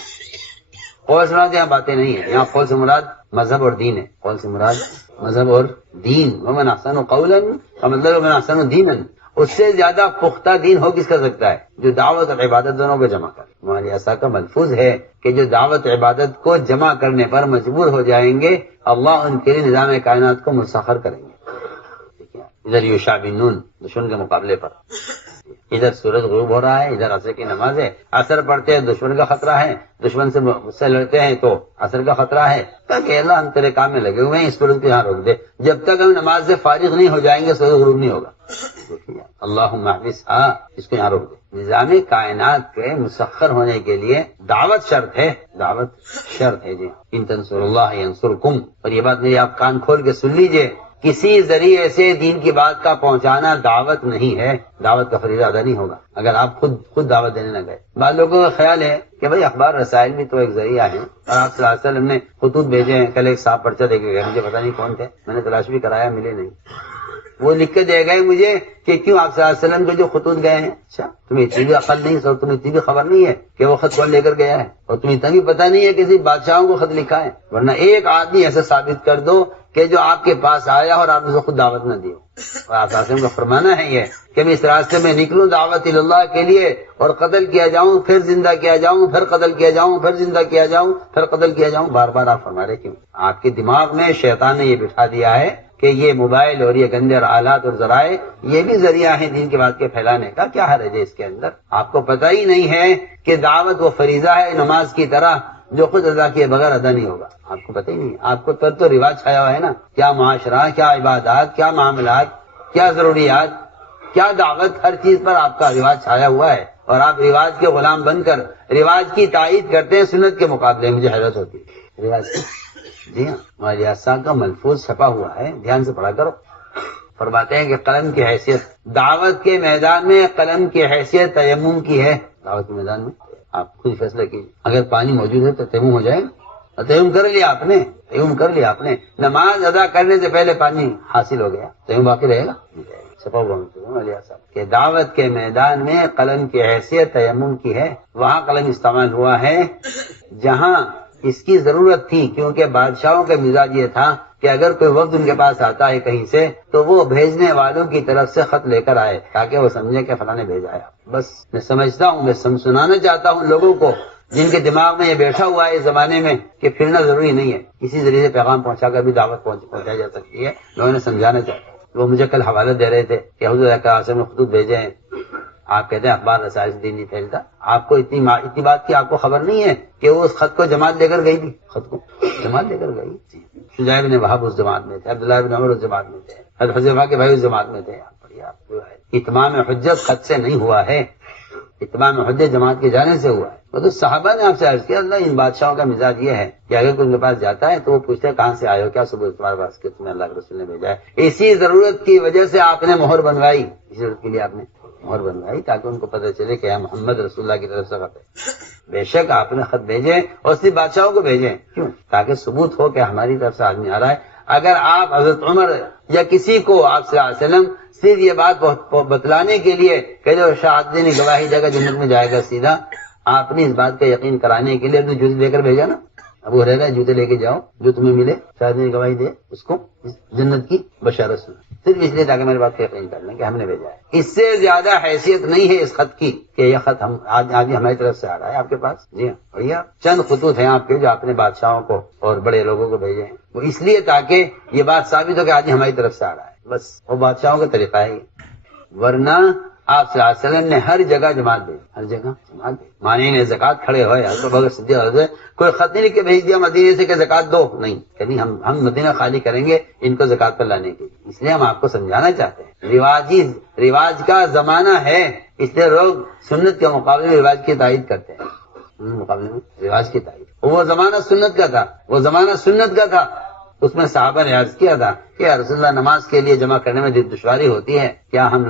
قول سے مراد یہاں باتیں نہیں ہیں. یہاں قول سے مراد مذہب اور دین ہے. قول سے مراد مذہب اور دین. ومن احسن قولا کا مطلب ومن احسن دینا. اس سے زیادہ پختہ دین ہو کس کا سکتا ہے جو دعوت اور عبادت دونوں کو جمع کر. ہماری ایسا کا ملفوظ ہے کہ جو دعوت عبادت کو جمع کرنے پر مجبور ہو جائیں گے، اللہ ان کے لیے نظام کائنات کو مسخر کریں گے. ادھر یوشع بن نون دشمن کے مقابلے پر، ادھر سورج غروب ہو رہا ہے، ادھر عصر کی نماز ہے. عصر پڑھتے ہیں دشمن کا خطرہ ہے، دشمن سے لڑتے ہیں تو عصر کا خطرہ ہے. کہ اللہ ہم تیرے کام میں لگے ہوئے ہیں، اس سورج کو یہاں روک دے. جب تک ہم نماز سے فارغ نہیں ہو جائیں گے سورج غروب نہیں ہوگا. اللہم احبسھا، اس کو یہاں روک دے. نظام کائنات کے مسخر ہونے کے لیے دعوت شرط ہے. جی ان تنصر اللہ ینصرکم. اور یہ بات میری آپ کان کھول کے سن لیجئے، کسی ذریعے سے دین کی بات کا پہنچانا دعوت نہیں ہے. دعوت کا فریضہ ادا نہیں ہوگا اگر آپ خود دعوت دینے نہ گئے. بعض لوگوں کا خیال ہے کہ بھئی اخبار رسائل بھی تو ایک ذریعہ ہے، اور آپ صلی اللہ علیہ وسلم نے خطوط بھیجے ہیں. کل ایک صاحب پرچہ دے کے گئے، مجھے پتہ نہیں کون تھے، میں نے تلاش بھی کرایا، ملے نہیں. وہ لکھ کے دے گئے مجھے کہ کیوں آپ صلی اللہ علیہ وسلم کے جو خطوط گئے ہیں. اچھا تمہیں اتنی بھی عقل نہیں اور تمہیں اتنی بھی خبر نہیں ہے کہ وہ خط کون لے کر گیا ہے، اور تمہیں اتنا بھی پتہ نہیں ہے کہ کسی بادشاہوں کو خط لکھا ہے. ورنہ ایک آدمی ایسے ثابت کر دو کہ جو آپ کے پاس آیا اور آپ نے خود دعوت نہ دی ہو. اور آپ صلی اللہ علیہ وسلم کا فرمانا ہے یہ کہ میں اس راستے میں نکلوں دعوت اللہ کے لیے اور قتل کیا جاؤں، پھر زندہ کیا جاؤں، پھر قتل کیا جاؤں، پھر زندہ کیا جاؤں، پھر قتل کیا جاؤں. بار بار آپ فرما رہے کیوں؟ آپ کے دماغ میں شیطان نے یہ بٹھا دیا ہے کہ یہ موبائل اور یہ گندے آلات اور ذرائع یہ بھی ذریعہ ہیں دین کی بات کے پھیلانے کا. کیا حرج ہے اس کے اندر؟ آپ کو پتہ ہی نہیں ہے کہ دعوت وہ فریضہ ہے نماز کی طرح جو خود ادا کیے بغیر ادا نہیں ہوگا. آپ کو پتہ ہی نہیں. آپ کو تو رواج چھایا ہوا ہے نا، کیا معاشرہ، کیا عبادات، کیا معاملات، کیا ضروریات، کیا دعوت، ہر چیز پر آپ کا رواج چھایا ہوا ہے. اور آپ رواج کے غلام بن کر رواج کی تائید کرتے ہیں سنت کے مقابلے. مجھے حیرت ہوتی ہے رواج کی. جی ہاں، ہماری آسان کا ملفوظ چھپا ہوا ہے، دھیان سے پڑھا کرو. فرماتے ہیں کہ قلم کی حیثیت دعوت کے میدان میں قلم کی حیثیت تیمم کی ہے. دعوت کے میدان میں آپ خود فیصلہ کیجیے. اگر پانی موجود ہے تو تیمم ہو جائے گا. تیمم کر لیا آپ نے، نماز ادا کرنے سے پہلے پانی حاصل ہو گیا، تیمم باقی رہے گا. چھپا ہوا کہ دعوت کے میدان میں قلم کی حیثیت تیمم کی ہے. وہاں قلم استعمال ہوا ہے جہاں اس کی ضرورت تھی، کیونکہ بادشاہوں کا مزاج یہ تھا کہ اگر کوئی وفد ان کے پاس آتا ہے کہیں سے تو وہ بھیجنے والوں کی طرف سے خط لے کر آئے تاکہ وہ سمجھے کہ فلاں نے بھیجا ہے. بس میں سمجھتا ہوں، میں سنانا چاہتا ہوں لوگوں کو جن کے دماغ میں یہ بیٹھا ہوا ہے اس زمانے میں کہ پھرنا ضروری نہیں ہے، کسی ذریعے سے پیغام پہنچا کر بھی دعوت پہنچائی جا سکتی ہے. میں انہیں سمجھانا چاہتا ہوں. وہ مجھے کل حوالہ دے رہے تھے کہ حضور اعظم نے خطوط بھیجے ہیں. آپ کہتے ہیں اخبار رسائل سے دین نہیں پھیلتا. آپ کو اتنی بات کی آپ کو خبر نہیں ہے کہ وہ اس خط کو جماعت لے کر گئی تھی. خط کو جماعت لے کر گئی. شجاع بن وہب اس جماعت میں تھے، عبداللہ بن عمر اس جماعت میں تھے، حضرت حذیفہ کے بھائی اس جماعت میں تھے. جو ہے اتمام حجت خط سے نہیں ہوا ہے، اتمام حجت جماعت کے جانے سے ہوا ہے. تو صحابہ نے آپ سے عرض کیا اللہ ان بادشاہوں کا مزاج یہ ہے کہ اگر کوئی ان کے پاس جاتا ہے تو وہ پوچھتے ہیں کہاں سے آئے ہو، کیا صبح تمہارے پاس کہ تمہیں اللہ کے رسول نے بھیجا ہے. اسی ضرورت کی وجہ سے آپ نے مہر بنوائی، اسی ضرورت کے لیے آپ نے مہر بنوائی تاکہ ان کو پتہ چلے کہ محمد رسول اللہ کی طرف سے خط ہے. بے شک آپ نے خط بھیجے اور صرف بادشاہوں کو بھیجے. کیوں؟ تاکہ ثبوت ہو کہ ہماری طرف سے آدمی آ رہا ہے. اگر آپ حضرت عمر یا کسی کو آپ صلی اللہ علیہ وسلم صرف یہ بات بتلانے کے لیے کہ جو شہادت نے گواہی دے گا جنت میں جائے گا سیدھا، آپ نے اس بات کا یقین کرانے کے لیے اپنے جوتے لے کر بھیجا نا. اب وہ رہے گا جوتے لے کے جاؤ جو تمہیں ملے شہادت نے گواہی دے اس کو جنت کی بشارت سنا. صرف اس لیے تاکہ میرے بات پہ یقین کر لیں کہ ہم نے بھیجا ہے. اس سے زیادہ حیثیت نہیں ہے اس خط کی کہ یہ خط ہم آج ہماری طرف سے آ رہا ہے آپ کے پاس. جی ہاں, بڑھیا چند خطوط ہیں آپ کے جو آپ نے بادشاہوں کو اور بڑے لوگوں کو بھیجے ہیں, وہ اس لیے تاکہ یہ بات ثابت ہو کہ آج ہماری طرف سے آ رہا ہے. بس وہ بادشاہوں کا طریقہ ہے. ورنہ آپ صلی اللہ علیہ وسلم نے ہر جگہ جماعت دی, ہر جگہ جماعت دی. مانین زکات کھڑے ہوئے بغیر صدیق حضرت کوئی خط نہیں لکھ کے بھیج دیا مدینے سے کہ زکات دو, نہیں کبھی. ہم مدینہ خالی کریں گے ان کو زکات پر لانے کے لیے. اس لیے ہم آپ کو سمجھانا چاہتے ہیں رواج کا زمانہ ہے, اس لیے لوگ سنت کے مقابلے میں رواج کی تائید کرتے ہیں. مقابلے میں رواج کی تائید, وہ زمانہ سنت کا تھا, وہ زمانہ سنت کا تھا. اس میں صحابہ نے عرض کیا تھا کہ رسول اللہ نماز کے لیے جمع کرنے میں دشواری ہوتی ہے, کیا ہم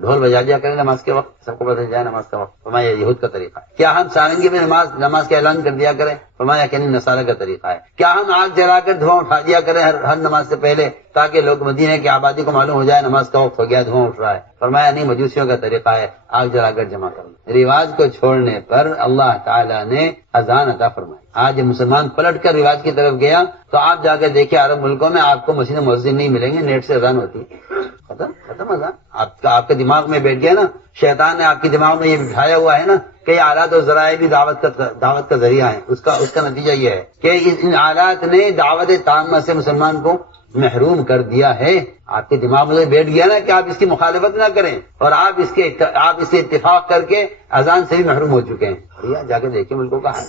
ڈھول بجا دیا کریں نماز کے وقت, سب کو پتہ جائے نماز کا وقت. فرمایا یہود کا طریقہ ہے. کیا ہم سارنگی میں نماز کا اعلان کر دیا کریں؟ فرمایا کہ نصارہ کا طریقہ ہے. کیا ہم آگ جلا کر دھواں اٹھا دیا کریں ہر نماز سے پہلے تاکہ لوگ مدینے کی آبادی کو معلوم ہو جائے نماز کا وقت ہو گیا, دھواں اٹھ رہا ہے؟ فرمایا نہیں, مجوسیوں کا طریقہ ہے, آگ جلا کر جمع کرنا. رواج کو چھوڑنے پر اللہ تعالیٰ نے اذان عطا فرمائی. آج مسلمان پلٹ کر رواج کی طرف گیا تو آپ جا کے دیکھیں عرب ملکوں میں آپ کو مسجد مؤذن نہیں ملیں گے, نیٹ سے اذان ہوتی ہے. ختم اذان. آپ کے دماغ میں بیٹھ گیا نا, شیطان نے آپ کے دماغ میں یہ بٹھایا ہوا ہے نا کہ یہ آلات اور ذرائع بھی دعوت کا ذریعہ ہے. اس کا نتیجہ یہ ہے کہ ان آلات نے دعوت تامہ سے مسلمان کو محروم کر دیا ہے. آپ کے دماغ میں بیٹھ گیا نا کہ آپ اس کی مخالفت نہ کریں, اور آپ اس سے اتفاق کر کے اذان سے بھی محروم ہو چکے ہیں. بھیا جا کے دیکھیں ملکوں کا حال.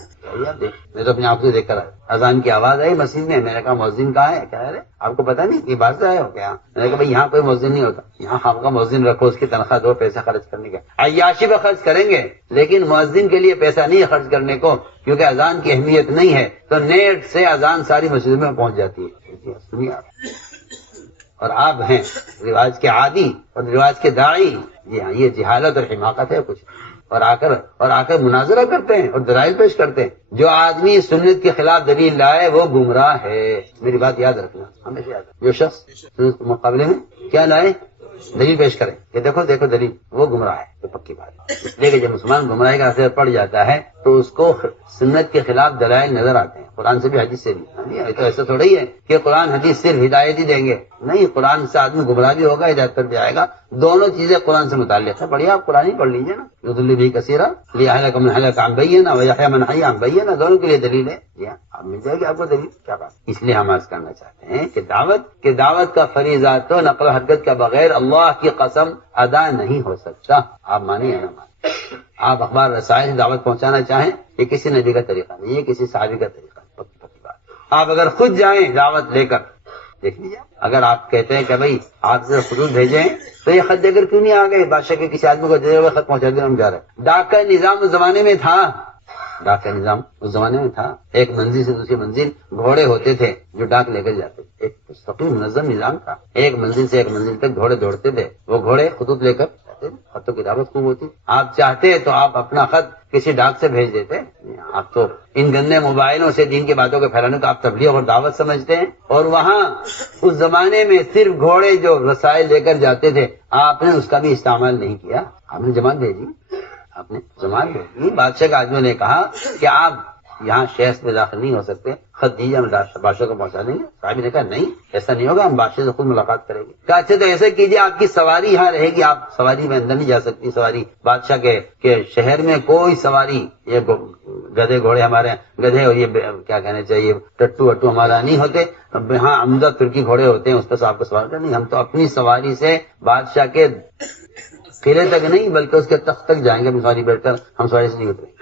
میں تو اپنے آپ سے دیکھ کر اذان کی آواز آئی مسجد میں, میں نے کہا مؤذن کہاں ہے؟ کہہ رہے آپ کو پتا نہیں یہ بات سے آئے ہو کیا؟ میں نے کہا بھائی یہاں کوئی مؤذن نہیں ہوتا, یہاں خام کا مؤذن رکھو, اس کی تنخواہ دو, پیسہ خرچ کرنے کا عیاشی پہ خرچ کریں گے, لیکن مؤذن کے لیے پیسہ نہیں ہے خرچ کرنے کو, کیونکہ اذان کی اہمیت نہیں ہے. تو نیٹ سے اذان ساری مسجد میں پہنچ جاتی ہے. سنیے آپ, اور آپ ہیں رواج کے عادی اور رواج کے داعی. جی ہاں, یہ جہالت اور حماقت ہے کچھ. اور آ کر مناظرہ کرتے ہیں اور دلائل پیش کرتے ہیں. جو آدمی سنت کے خلاف دلیل لائے وہ گمراہ ہے. میری بات یاد رکھنا, ہمیشہ یاد رکھنا. جو شخص سنت کے مقابلے میں کیا لائے, دلیل پیش کریں کہ دیکھو دلیل, وہ گمراہ ہے. تو پکی بات ہے. اس لیے کہ جب مسلمان گمراہی کا اثر پڑ جاتا ہے تو اس کو سنت کے خلاف دلائل نظر آتے ہیں, قرآن سے بھی حدیث سے بھی. تو ایسا تھوڑا ہی ہے کہ قرآن حدیث صرف ہدایت ہی دیں گے, نہیں, قرآن سے آدمی گمراہ بھی ہوگا, ہدایت پر بھی آئے گا. دونوں چیزیں قرآن سے متعلق ہے. بڑھیا, آپ قرآن ہی پڑھ لیجیے نا. یضل بھی کثیرا لیہلک من ہلک عن بینہ ویحیی من حی عن بینہ, دونوں کے لیے دلیل ہے. جی ہاں, اب مل جائے گی آپ کو دلیل. کیا بات. اس لیے ہم عرض کرنا چاہتے ہیں کہ دعوت کا فریضہ تو نقل و حرکت کے بغیر اللہ کی قسم ادا نہیں ہو سکتا. آپ مانیں یا نہ مانیں, آپ اخبار رسائل سے دعوت پہنچانا چاہیں, یہ کسی نبی کا طریقہ نہیں, یہ کسی صحابی کا طریقہ ہے. پکی بات. آپ اگر خود جائیں دعوت لے کر, دیکھ لیجیے, اگر آپ کہتے ہیں کہ بھائی آپ سے خطوط بھیجیں تو یہ خط دے کر کیوں نہیں آ گئے؟ بادشاہ کے کسی آدمی کو دے ہوئے خط پہنچا دینا ہم جا رہے ہیں. ڈاک کا نظام اس زمانے میں تھا. ایک منزل سے دوسری منزل گھوڑے ہوتے تھے جو ڈاک لے کر جاتے. ایک مستقل منظم نظام تھا. ایک منزل سے ایک منزل تک گھوڑے دوڑتے تھے, وہ گھوڑے خطوط لے کر جاتے. خطوں کی دعوت خوب ہوتی. آپ چاہتے تو آپ اپنا خط کسی ڈاک سے بھیج دیتے. آپ تو ان گندے موبائلوں سے دین کی باتوں کو پھیلانے کو آپ تبلیغ اور دعوت سمجھتے ہیں, اور وہاں اس زمانے میں صرف گھوڑے جو رسائل لے کر جاتے تھے, آپ نے اس کا بھی استعمال نہیں کیا. آپ نے جماعت بھیجی, بادشاہ کے آدمی نے کہا کہ آپ یہاں شہر میں داخل نہیں ہو سکتے, خط دیجیے, ہم بادشاہ کو پہنچا دیں گے. صاحب نے کہا نہیں, ایسا نہیں ہوگا, ہم بادشاہ سے خود ملاقات کریں گے. کہا اچھا تو ایسے کیجیے, آپ کی سواری یہاں رہے گی, آپ سواری میں اندر نہیں جا سکتی. سواری بادشاہ کے شہر میں کوئی سواری, یہ گدھے گھوڑے ہمارے گدھے اور یہ کیا کہنا چاہیے ٹٹو وٹو ہمارا نہیں ہوتے. ہاں عمدہ ترکی گھوڑے ہوتے ہیں, اس پر آپ کو سوار کریں. ہم تو اپنی سواری سے بادشاہ کے قلعے تک نہیں بلکہ اس کے تخت تک جائیں گے. ہم سواری بیٹھ کر ہم سواری سے نہیں اتریں.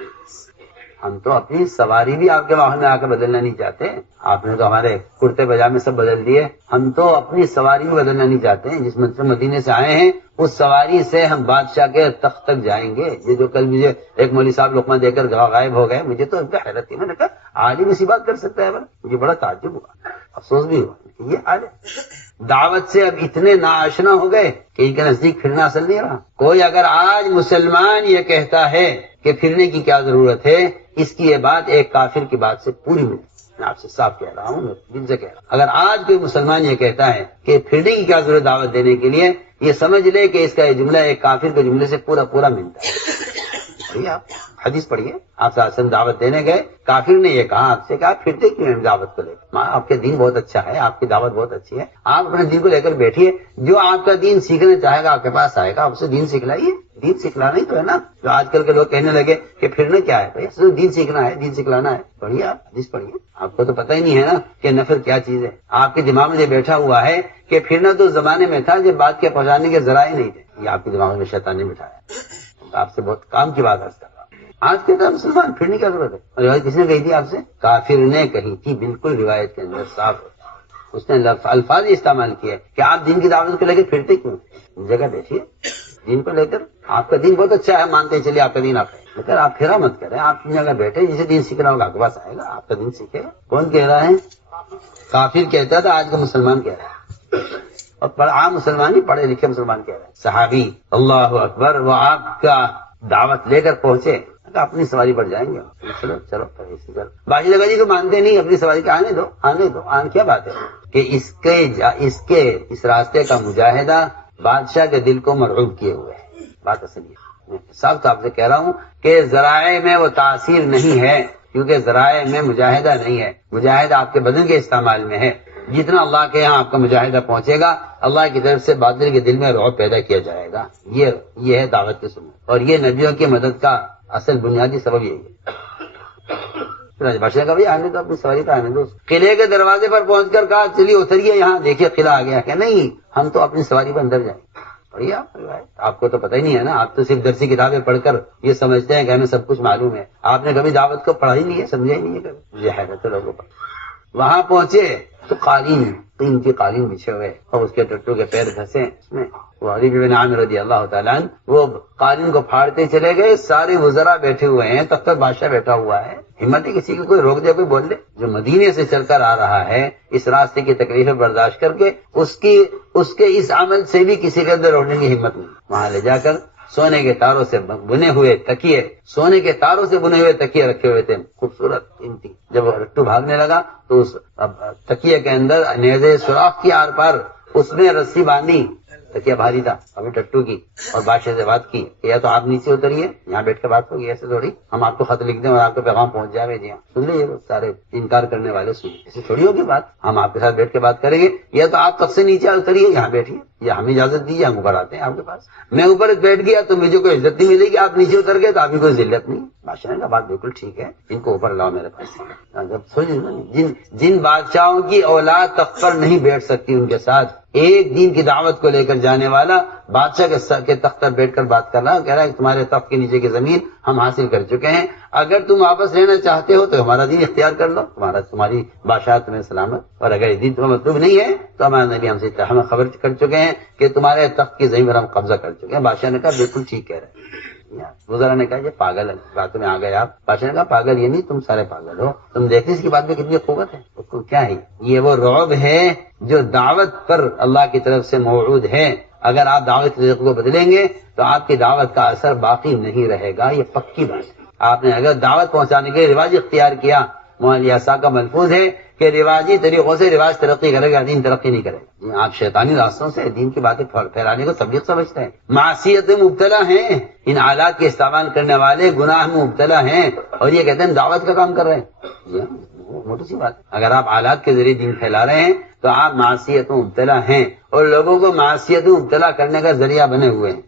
ہم تو اپنی سواری بھی آپ کے واہن میں آ کر بدلنا نہیں چاہتے. آپ نے تو ہمارے کرتے پاجامے سب بدل دیے, ہم تو اپنی سواری بھی بدلنا نہیں چاہتے ہیں. جس مدینے سے آئے ہیں اس سواری سے ہم بادشاہ کے تخت تک جائیں گے. یہ جو کل مجھے ایک مولوی صاحب لقمہ دے کر غائب ہو گئے, مجھے تو ان کا حیرت تھی. میں نے کہا عالم اسی بات کر سکتا ہے؟ مجھے بڑا تعجب ہوا, افسوس بھی ہوا کہ یہ عالم دعوت سے اب اتنے ناآشنا ہو گئے کہ ان کے نزدیک پھرنا اصل نہیں رہا. کوئی اگر آج مسلمان یہ کہتا ہے کہ پھرنے کی کیا ضرورت ہے, اس کی یہ بات ایک کافر کی بات سے پوری ملتی. میں آپ سے صاف کہہ رہا ہوں, میں دل سے کہہ رہا ہوں. اگر آج کوئی مسلمان یہ کہتا ہے کہ پھرنے کی کیا ضرورت دعوت دینے کے لیے, یہ سمجھ لے کہ اس کا یہ جملہ ایک کافر کے جملے سے پورا ملتا ہے. آپ حدیث پڑھیے, آپ سے دعوت دینے گئے, کافر نے یہ کہا آپ سے کہ آپ پھرتے کیوں ہیں دعوت کو لے کر؟ آپ کے دین بہت اچھا ہے, آپ کی دعوت بہت اچھی ہے, آپ اپنے دین کو لے کر بیٹھیے, جو آپ کا دین سیکھنا چاہے گا آپ کے پاس آئے گا, آپ اسے دین سکھلائیے. دین سکھلانا ہی تو ہے نا. جو آج کل کے لوگ کہنے لگے کہ پھرنا کیا ہے, بھائی دین سیکھنا ہے, دین سکھلانا ہے. پڑھیے آپ حدیث پڑھیے, آپ کو تو پتہ ہی نہیں ہے نا کہ نفر کیا چیز ہے. آپ کے دماغ میں یہ بیٹھا ہوا ہے کہ پھرنا تو زمانے میں تھا جب بات کے پہنچانے کے ذرائع نہیں تھے. یہ آپ کے دماغ میں شیطان نے بٹھایا. آپ سے بہت کام کی بات کرتا ہوں. آج کے طرح مسلمان پھرنے کی ضرورت ہے. اور روایت کس نے کہی تھی آپ سے؟ کافر نے کہی تھی, بالکل روایت کے اندر صاف ہے. اس نے الفاظ استعمال کیے کہ آپ دین کی دعوت کو لے کے پھرتے کیوں؟ جگہ بیٹھیے, دین کو لے کر. آپ کا دین بہت اچھا ہے, مانتے چلیے آپ کا دین آپ ہے, لیکن آپ پھرا مت کریں. آپ کی جگہ بیٹھے, جسے دین سیکھنا ہوگا آپ کے پاس آئے گا, آپ کا دین سیکھے گا. کون کہہ رہا ہے؟ کافر کہتا تھا, آج کا مسلمان کہہ رہا ہے. اور عام مسلمان ہی, پڑھے لکھے مسلمان کہہ رہے ہیں. صحابی اللہ اکبر, وہ آپ کا دعوت لے کر پہنچے, اپنی سواری پر جائیں گے. چلو چلو باقی جگہ جی تو مانتے نہیں, اپنی سواری کا آنے دو, آنے دو. کیا بات ہے کہ اس راستے کا مجاہدہ بادشاہ کے دل کو مرعوب کیے ہوئے ہے. بات اصل یہ صاحب تو آپ سے کہہ رہا ہوں کہ ذرائع میں وہ تاثیر نہیں ہے, کیونکہ ذرائع میں مجاہدہ نہیں ہے. مجاہدہ آپ کے بدن کے استعمال میں ہے. جتنا اللہ کے یہاں آپ کا مجاہدہ پہنچے گا, اللہ کی طرف سے باطل کے دل میں رعب پیدا کیا جائے گا. یہ ہے دعوت کی سنت, اور یہ نبیوں کی مدد کا اصل بنیادی سبب یہی ہے. بادشاہ کا بھی آنے دو, اپنی سواری کا آنے دو. قلعے کے دروازے پر پہنچ کر کہا چلیے اتریے, یہاں دیکھیے قلعہ آ گیا. کہ نہیں, ہم تو اپنی سواری پر اندر جائیں. پڑھیے آپ کو تو پتہ ہی نہیں ہے نا, آپ تو صرف درسی کتابیں پڑھ کر یہ سمجھتے ہیں کہ ہمیں سب کچھ معلوم ہے. آپ نے کبھی دعوت کو پڑھا ہی نہیں ہے, سمجھا ہی نہیں ہے کبھی. یہ ہے تو لوگوں پر. وہاں پہنچے تو قالین کی قالین بچھے ہوئے, اور اس کے ٹٹو کے پیر گھسے اس میں. علی بن عامر رضی اللہ تعالیٰ عنہ وہ قالین کو پھاڑتے چلے گئے. سارے وزراء بیٹھے ہوئے ہیں, تب تک بادشاہ بیٹھا ہوا ہے. ہمت ہے کسی کو کوئی روک دے, کوئی بول دے؟ جو مدینے سے چل کر آ رہا ہے, اس راستے کی تکلیفیں برداشت کر کے, اس کے اس عمل سے بھی کسی کے اندر روکنے کی ہمت نہیں. وہاں لے جا کر سونے کے تاروں سے بنے ہوئے تکیے رکھے ہوئے تھے, خوبصورت قیمتی. جب رٹو بھاگنے لگا تو اس تکیے کے اندر نیزے سوراخ کی آر پار اس میں رسی باندھی. تکیہ بھاری تھا, ابھی ٹٹو کی, اور بادشاہ سے بات کی کہ یا تو آپ نیچے اتریے, یہاں بیٹھ کے بات ہوگی, ایسے تھوڑی ہم آپ کو خط لکھ دیں اور آپ کو پیغام پہنچ جائے. جی ہاں, سن لیجیے, سارے انکار کرنے والے سن, ایسے تھوڑی ہوگی بات. ہم آپ کے ساتھ بیٹھ کے بات کریں گے, یا تو آپ تخت سے نیچے اتریے, یہاں بیٹھیے, یا ہمیں اجازت دیجیے, ہم اوپر آتے ہیں آپ کے پاس. میں اوپر بیٹھ گیا تو مجھے کوئی عزت نہیں ملے گی, آپ نیچے اتر گئے تو آپ کی کوئی ذلت نہیں. بادشاہ کا بات بالکل ٹھیک ہے, ان کو اوپر لاؤ میرے پاس. جن بادشاہوں کی اولاد تخت پر نہیں بیٹھ سکتی, ان کے ساتھ ایک دین کی دعوت کو لے کر جانے والا بادشاہ کے تخت پر بیٹھ کر بات کر رہا, کہہ رہا ہے کہ تمہارے تخت کے نیچے کی زمین ہم حاصل کر چکے ہیں, اگر تم واپس لینا چاہتے ہو تو ہمارا دین اختیار کر لو, تمہاری بادشاہ تمہیں سلامت. اور اگر یہ دین تمہیں مطلوب نہیں ہے تو ہمارے نبی ہمیں خبر کر چکے ہیں کہ تمہارے تخت کی زمین پر ہم قبضہ کر چکے ہیں. بادشاہ نے کہا بالکل ٹھیک کہہ رہے ہیں. گزرا نے کہا یہ پاگل ہے, باتوں میں آ گئے آپ. بادشاہ نے کہا پاگل یہ نہیں, تم سارے پاگل ہو. تم دیکھتے اس کی بات میں کتنی قوت ہے. اس کو کیا ہے, یہ وہ رعب ہے جو دعوت پر اللہ کی طرف سے موعود ہے. اگر آپ دعوت کو بدلیں گے تو آپ کی دعوت کا اثر باقی نہیں رہے گا, یہ پکی بات ہے. آپ نے اگر دعوت پہنچانے کے رواج اختیار کیا, مولانا کا ملفوظ ہے کہ رواجی طریقوں سے رواج ترقی کرے گا, دین ترقی نہیں کرے گا. آپ شیطانی راستوں سے دین کی باتیں پھیلانے کو تبلیغ سمجھتے ہیں. معصیت میں مبتلا ہیں, ان آلات کے استعمال کرنے والے گناہ میں مبتلا ہیں, اور یہ کہتے ہیں دعوت کا کام کر رہے ہیں. موٹی سی بات. اگر آپ آلات کے ذریعے دین پھیلا رہے ہیں تو آپ معصیت میں مبتلا ہیں, اور لوگوں کو معصیت میں مبتلا کرنے کا ذریعہ بنے ہوئے ہیں.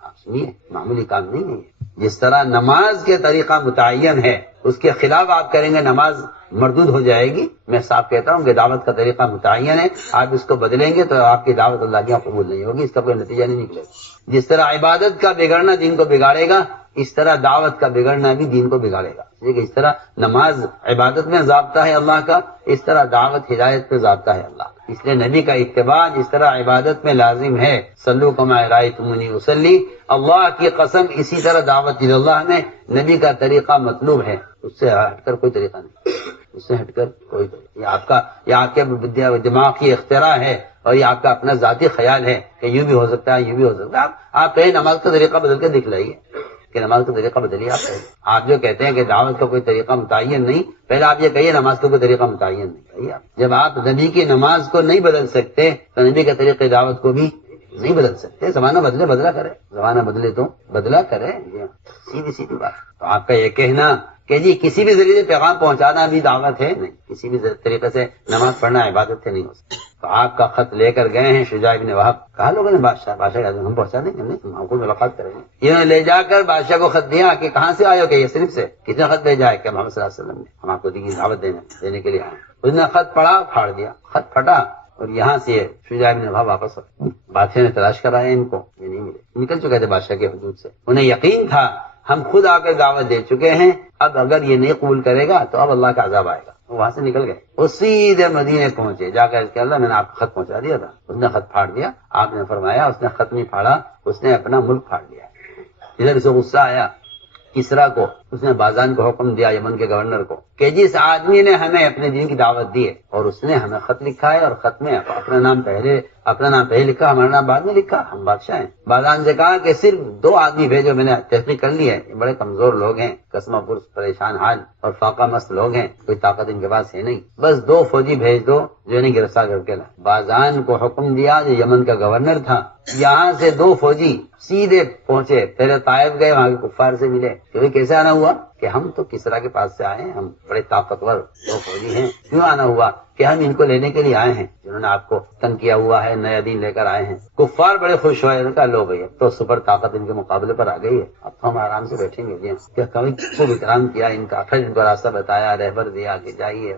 آپ سنیے, معمولی کام نہیں ہے. جس طرح نماز کے طریقہ متعین ہے, اس کے خلاف آپ کریں گے نماز مردود ہو جائے گی. میں صاف کہتا ہوں کہ دعوت کا طریقہ متعین ہے, آپ اس کو بدلیں گے تو آپ کی دعوت اللہ کی قبول نہیں ہوگی, اس کا کوئی نتیجہ نہیں نکلے گا. جس طرح عبادت کا بگڑنا دین کو بگاڑے گا, اس طرح دعوت کا بگڑنا بھی دین کو بگاڑے گا. اس طرح نماز عبادت میں ضابطہ ہے اللہ کا, اس طرح دعوت ہدایت میں ضابطہ ہے اللہ کا. اس لیے نبی کا اتباع جس طرح عبادت میں لازم ہے, صلو کما رأیتمونی اصلی, اللہ کی قسم اسی طرح دعوت اللہ میں نبی کا طریقہ مطلوب ہے. اس سے ہٹ کر کوئی طریقہ نہیں, اس سے ہٹ کر کوئی طریقہ. یہ آپ کے دماغ کی اختراع ہے, اور یہ آپ کا اپنا ذاتی خیال ہے کہ یوں بھی ہو سکتا ہے, یوں بھی ہو سکتا ہے. آپ کہیں نماز کا طریقہ بدل کے دکھلائیے کہ نماز کا طریقہ بدلیے. آپ جو کہتے ہیں کہ دعوت کا کوئی طریقہ متعین نہیں, پہلے آپ یہ کہیے نماز کا کوئی طریقہ متعین نہیں. کہیے آپ, جب آپ نبی کی نماز کو نہیں بدل سکتے تو نبی کے طریقے دعوت کو بھی نہیں بدل سکتے. زمانہ بدلے بدلا کرے, زمانہ بدلے تو بدلا کرے. سیدھی سیدھی بات. تو آپ کا یہ کہنا کہ جی کسی بھی ذریعے سے پیغام پہنچانا بھی دعوت ہے, نہیں. کسی بھی طریقے سے نماز پڑھنا عبادت ہے, نہیں ہو سکتی. تو آپ کا خط لے کر گئے ہیں شجاع بن وہب. کہا لوگوں نے بادشاہ ہم پہنچا دیں گے, نہیں ہم کو ملاقات کریں گے. انہوں نے لے جا کر بادشاہ کو خط دیا کہ کہاں سے آئے ہو, کہ یہ صرف سے. کس نے خط بھیجا ہے؟ کہ محمد صلی اللہ علیہ وسلم نے. ہم آپ کو دعوت دینے کے لیے آئے. اس نے خط پڑھا, پھاڑ دیا, خط پھٹا, اور یہاں سے شجاع بن وہب واپس آئے. بادشاہ نے تلاش کرایا ان کو, یہ نہیں ملے. نکل چکے تھے بادشاہ کے حدود سے. انہیں یقین تھا ہم خود آ کر دعوت دے چکے ہیں, اب اگر یہ نہیں قبول کرے گا تو اب اللہ کا عذاب آئے گا. وہاں سے نکل گئے, وہ سیدھے مدینے پہنچے. جا کر کہ اللہ میں نے آپ کو خط پہنچا دیا تھا. اس نے خط پھاڑ دیا. آپ نے فرمایا اس نے خط نہیں پھاڑا, اس نے اپنا ملک پھاڑ دیا. ادھر اسے غصہ آیا کسرا کو. اس نے بازان کو حکم دیا, یمن کے گورنر کو, کہ جس آدمی نے ہمیں اپنے دین کی دعوت دی ہے اور اس نے ہمیں خط لکھا ہے, اور خط میں اپنا نام پہلے لکھا, ہمارا نام بعد میں لکھا, ہم بادشاہ ہیں. بازان سے کہا کہ صرف 2 آدمی بھیجو, میں نے تحقیق کر لی ہے, یہ بڑے کمزور لوگ ہیں, قسمہ پرس, پریشان حال اور فاقہ مست لوگ ہیں, کوئی طاقت ان کے پاس ہے نہیں. بس 2 فوجی بھیج دو جو انہیں گرفتار کر کے لائے. بازان کو حکم دیا, جو یمن کا گورنر تھا. یہاں سے 2 فوجی سیدھے پہنچے, پہلے طائف گئے, وہاں کے کفار سے ملے. کیسے آنا ہوا کہ ہم تو کسرا کے پاس سے آئے ہیں, ہم بڑے طاقتور 2 فوجی ہیں. کیوں آنا ہوا کہ ہم ان کو لینے کے لیے آئے ہیں, جنہوں نے آپ کو تنگ کیا ہوا ہے, نیا دین لے کر آئے ہیں. کفار بڑے خوش ہوئے, ان کا لو بھائی تو سپر طاقت ان کے مقابلے پر آ گئی ہے, اب تو ہم آرام سے بیٹھیں گے. کیا کبھی خوب اکرام کیا ان کا, پھر ان کو راستہ بتایا, رہبر دیا کہ جائیے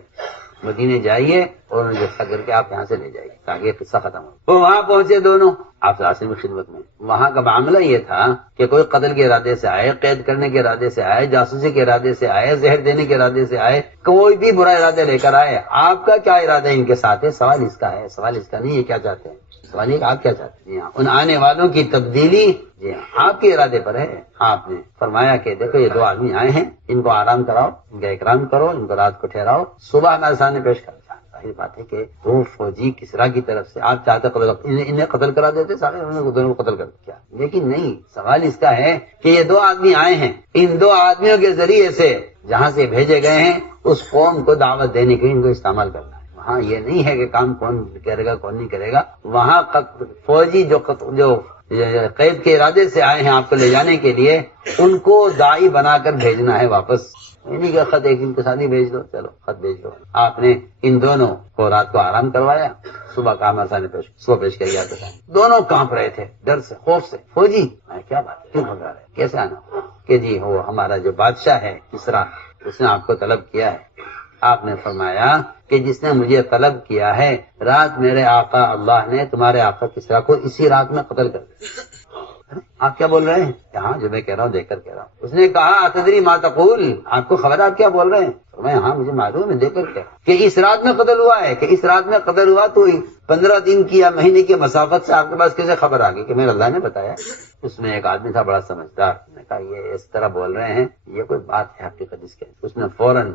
مدینے جائیے, اور انہیں جیسا کر کے آپ یہاں سے لے جائیے تاکہ یہ قصہ ختم ہو. وہ وہاں پہنچے دونوں آپ سے میں خدمت میں. وہاں کا معاملہ یہ تھا کہ کوئی قتل کے ارادے سے آئے, قید کرنے کے ارادے سے آئے, جاسوسی کے ارادے سے آئے, زہر دینے کے ارادے سے آئے, کوئی بھی برا ارادہ لے کر آئے, آپ کا کیا ارادہ ان کے ساتھ ہے؟ سوال اس کا ہے, سوال اس کا نہیں ہے کیا چاہتے ہیں. سوال یہ کہ آپ کیا چاہتے ہیں. جی ہاں, ان آنے والوں کی تبدیلی جی ہاں آپ کے ارادے پر ہے. آپ نے فرمایا کہ دیکھو یہ 2 آدمی آئے ہیں, ان کو آرام کراؤ, ان کا اکرام کرو, ان کو رات کو ٹھہراؤ, صبح ہمارے سامنے پیش کر. ظاہر بات ہے کہ 2 فوجی کسرا کی طرف سے, آپ چاہتے انہیں قتل کرا دیتے سارے, دونوں کو قتل کر دیا. لیکن نہیں, سوال اس کا ہے کہ یہ 2 آدمی آئے ہیں, ان 2 آدمیوں کے ذریعے سے جہاں سے بھیجے گئے ہیں اس قوم کو دعوت دینے کے لیے ان کو استعمال کرنا ہے. وہاں یہ نہیں ہے کہ کام کون کرے گا کون نہیں کرے گا. وہاں فوجی جو قید کے ارادے سے آئے ہیں آپ کو لے جانے کے لیے, ان کو داعی بنا کر بھیجنا ہے واپس. نہیں کہ خط ایک دن کے ساتھ ہی بھیج دو, چلو خط بھیج دو. آپ نے ان دونوں کو رات کو آرام کروایا, صبح کا مسانے پیش کر گیا. دونوں کانپ رہے تھے ڈر سے, خوف سے. فوجی کیا بات ہے, کیوں بھگا رہے, کیسے آنا؟ کہ جی وہ ہمارا جو بادشاہ ہے کسرا, اس نے آپ کو طلب کیا ہے. آپ نے فرمایا کہ جس نے مجھے طلب کیا ہے, رات میرے آقا اللہ نے تمہارے آقا کسرا کو اسی رات میں قتل کر دیا. آپ کیا بول رہے ہیں؟ ہاں جو میں کہہ رہا ہوں دیکھ کر کہہ رہا ہوں. اس نے کہا اتدری ما تقول, آپ کو خبر آپ کیا بول رہے ہیں؟ میں ہاں مجھے معلوم ہے, دیکھ کر کہہ رہا ہوں کہ اس رات میں قتل ہوا ہے. کہ اس رات میں قتل ہوا تو 15 دن کی یا مہینے کی مسافت سے آپ کے پاس کیسے خبر آ گئی؟ کہ میرے اللہ نے بتایا. اس میں ایک آدمی تھا بڑا سمجھدار, نے کہا یہ اس طرح بول رہے ہیں, یہ کوئی بات ہے حقیقت اس کے. اس نے فوراً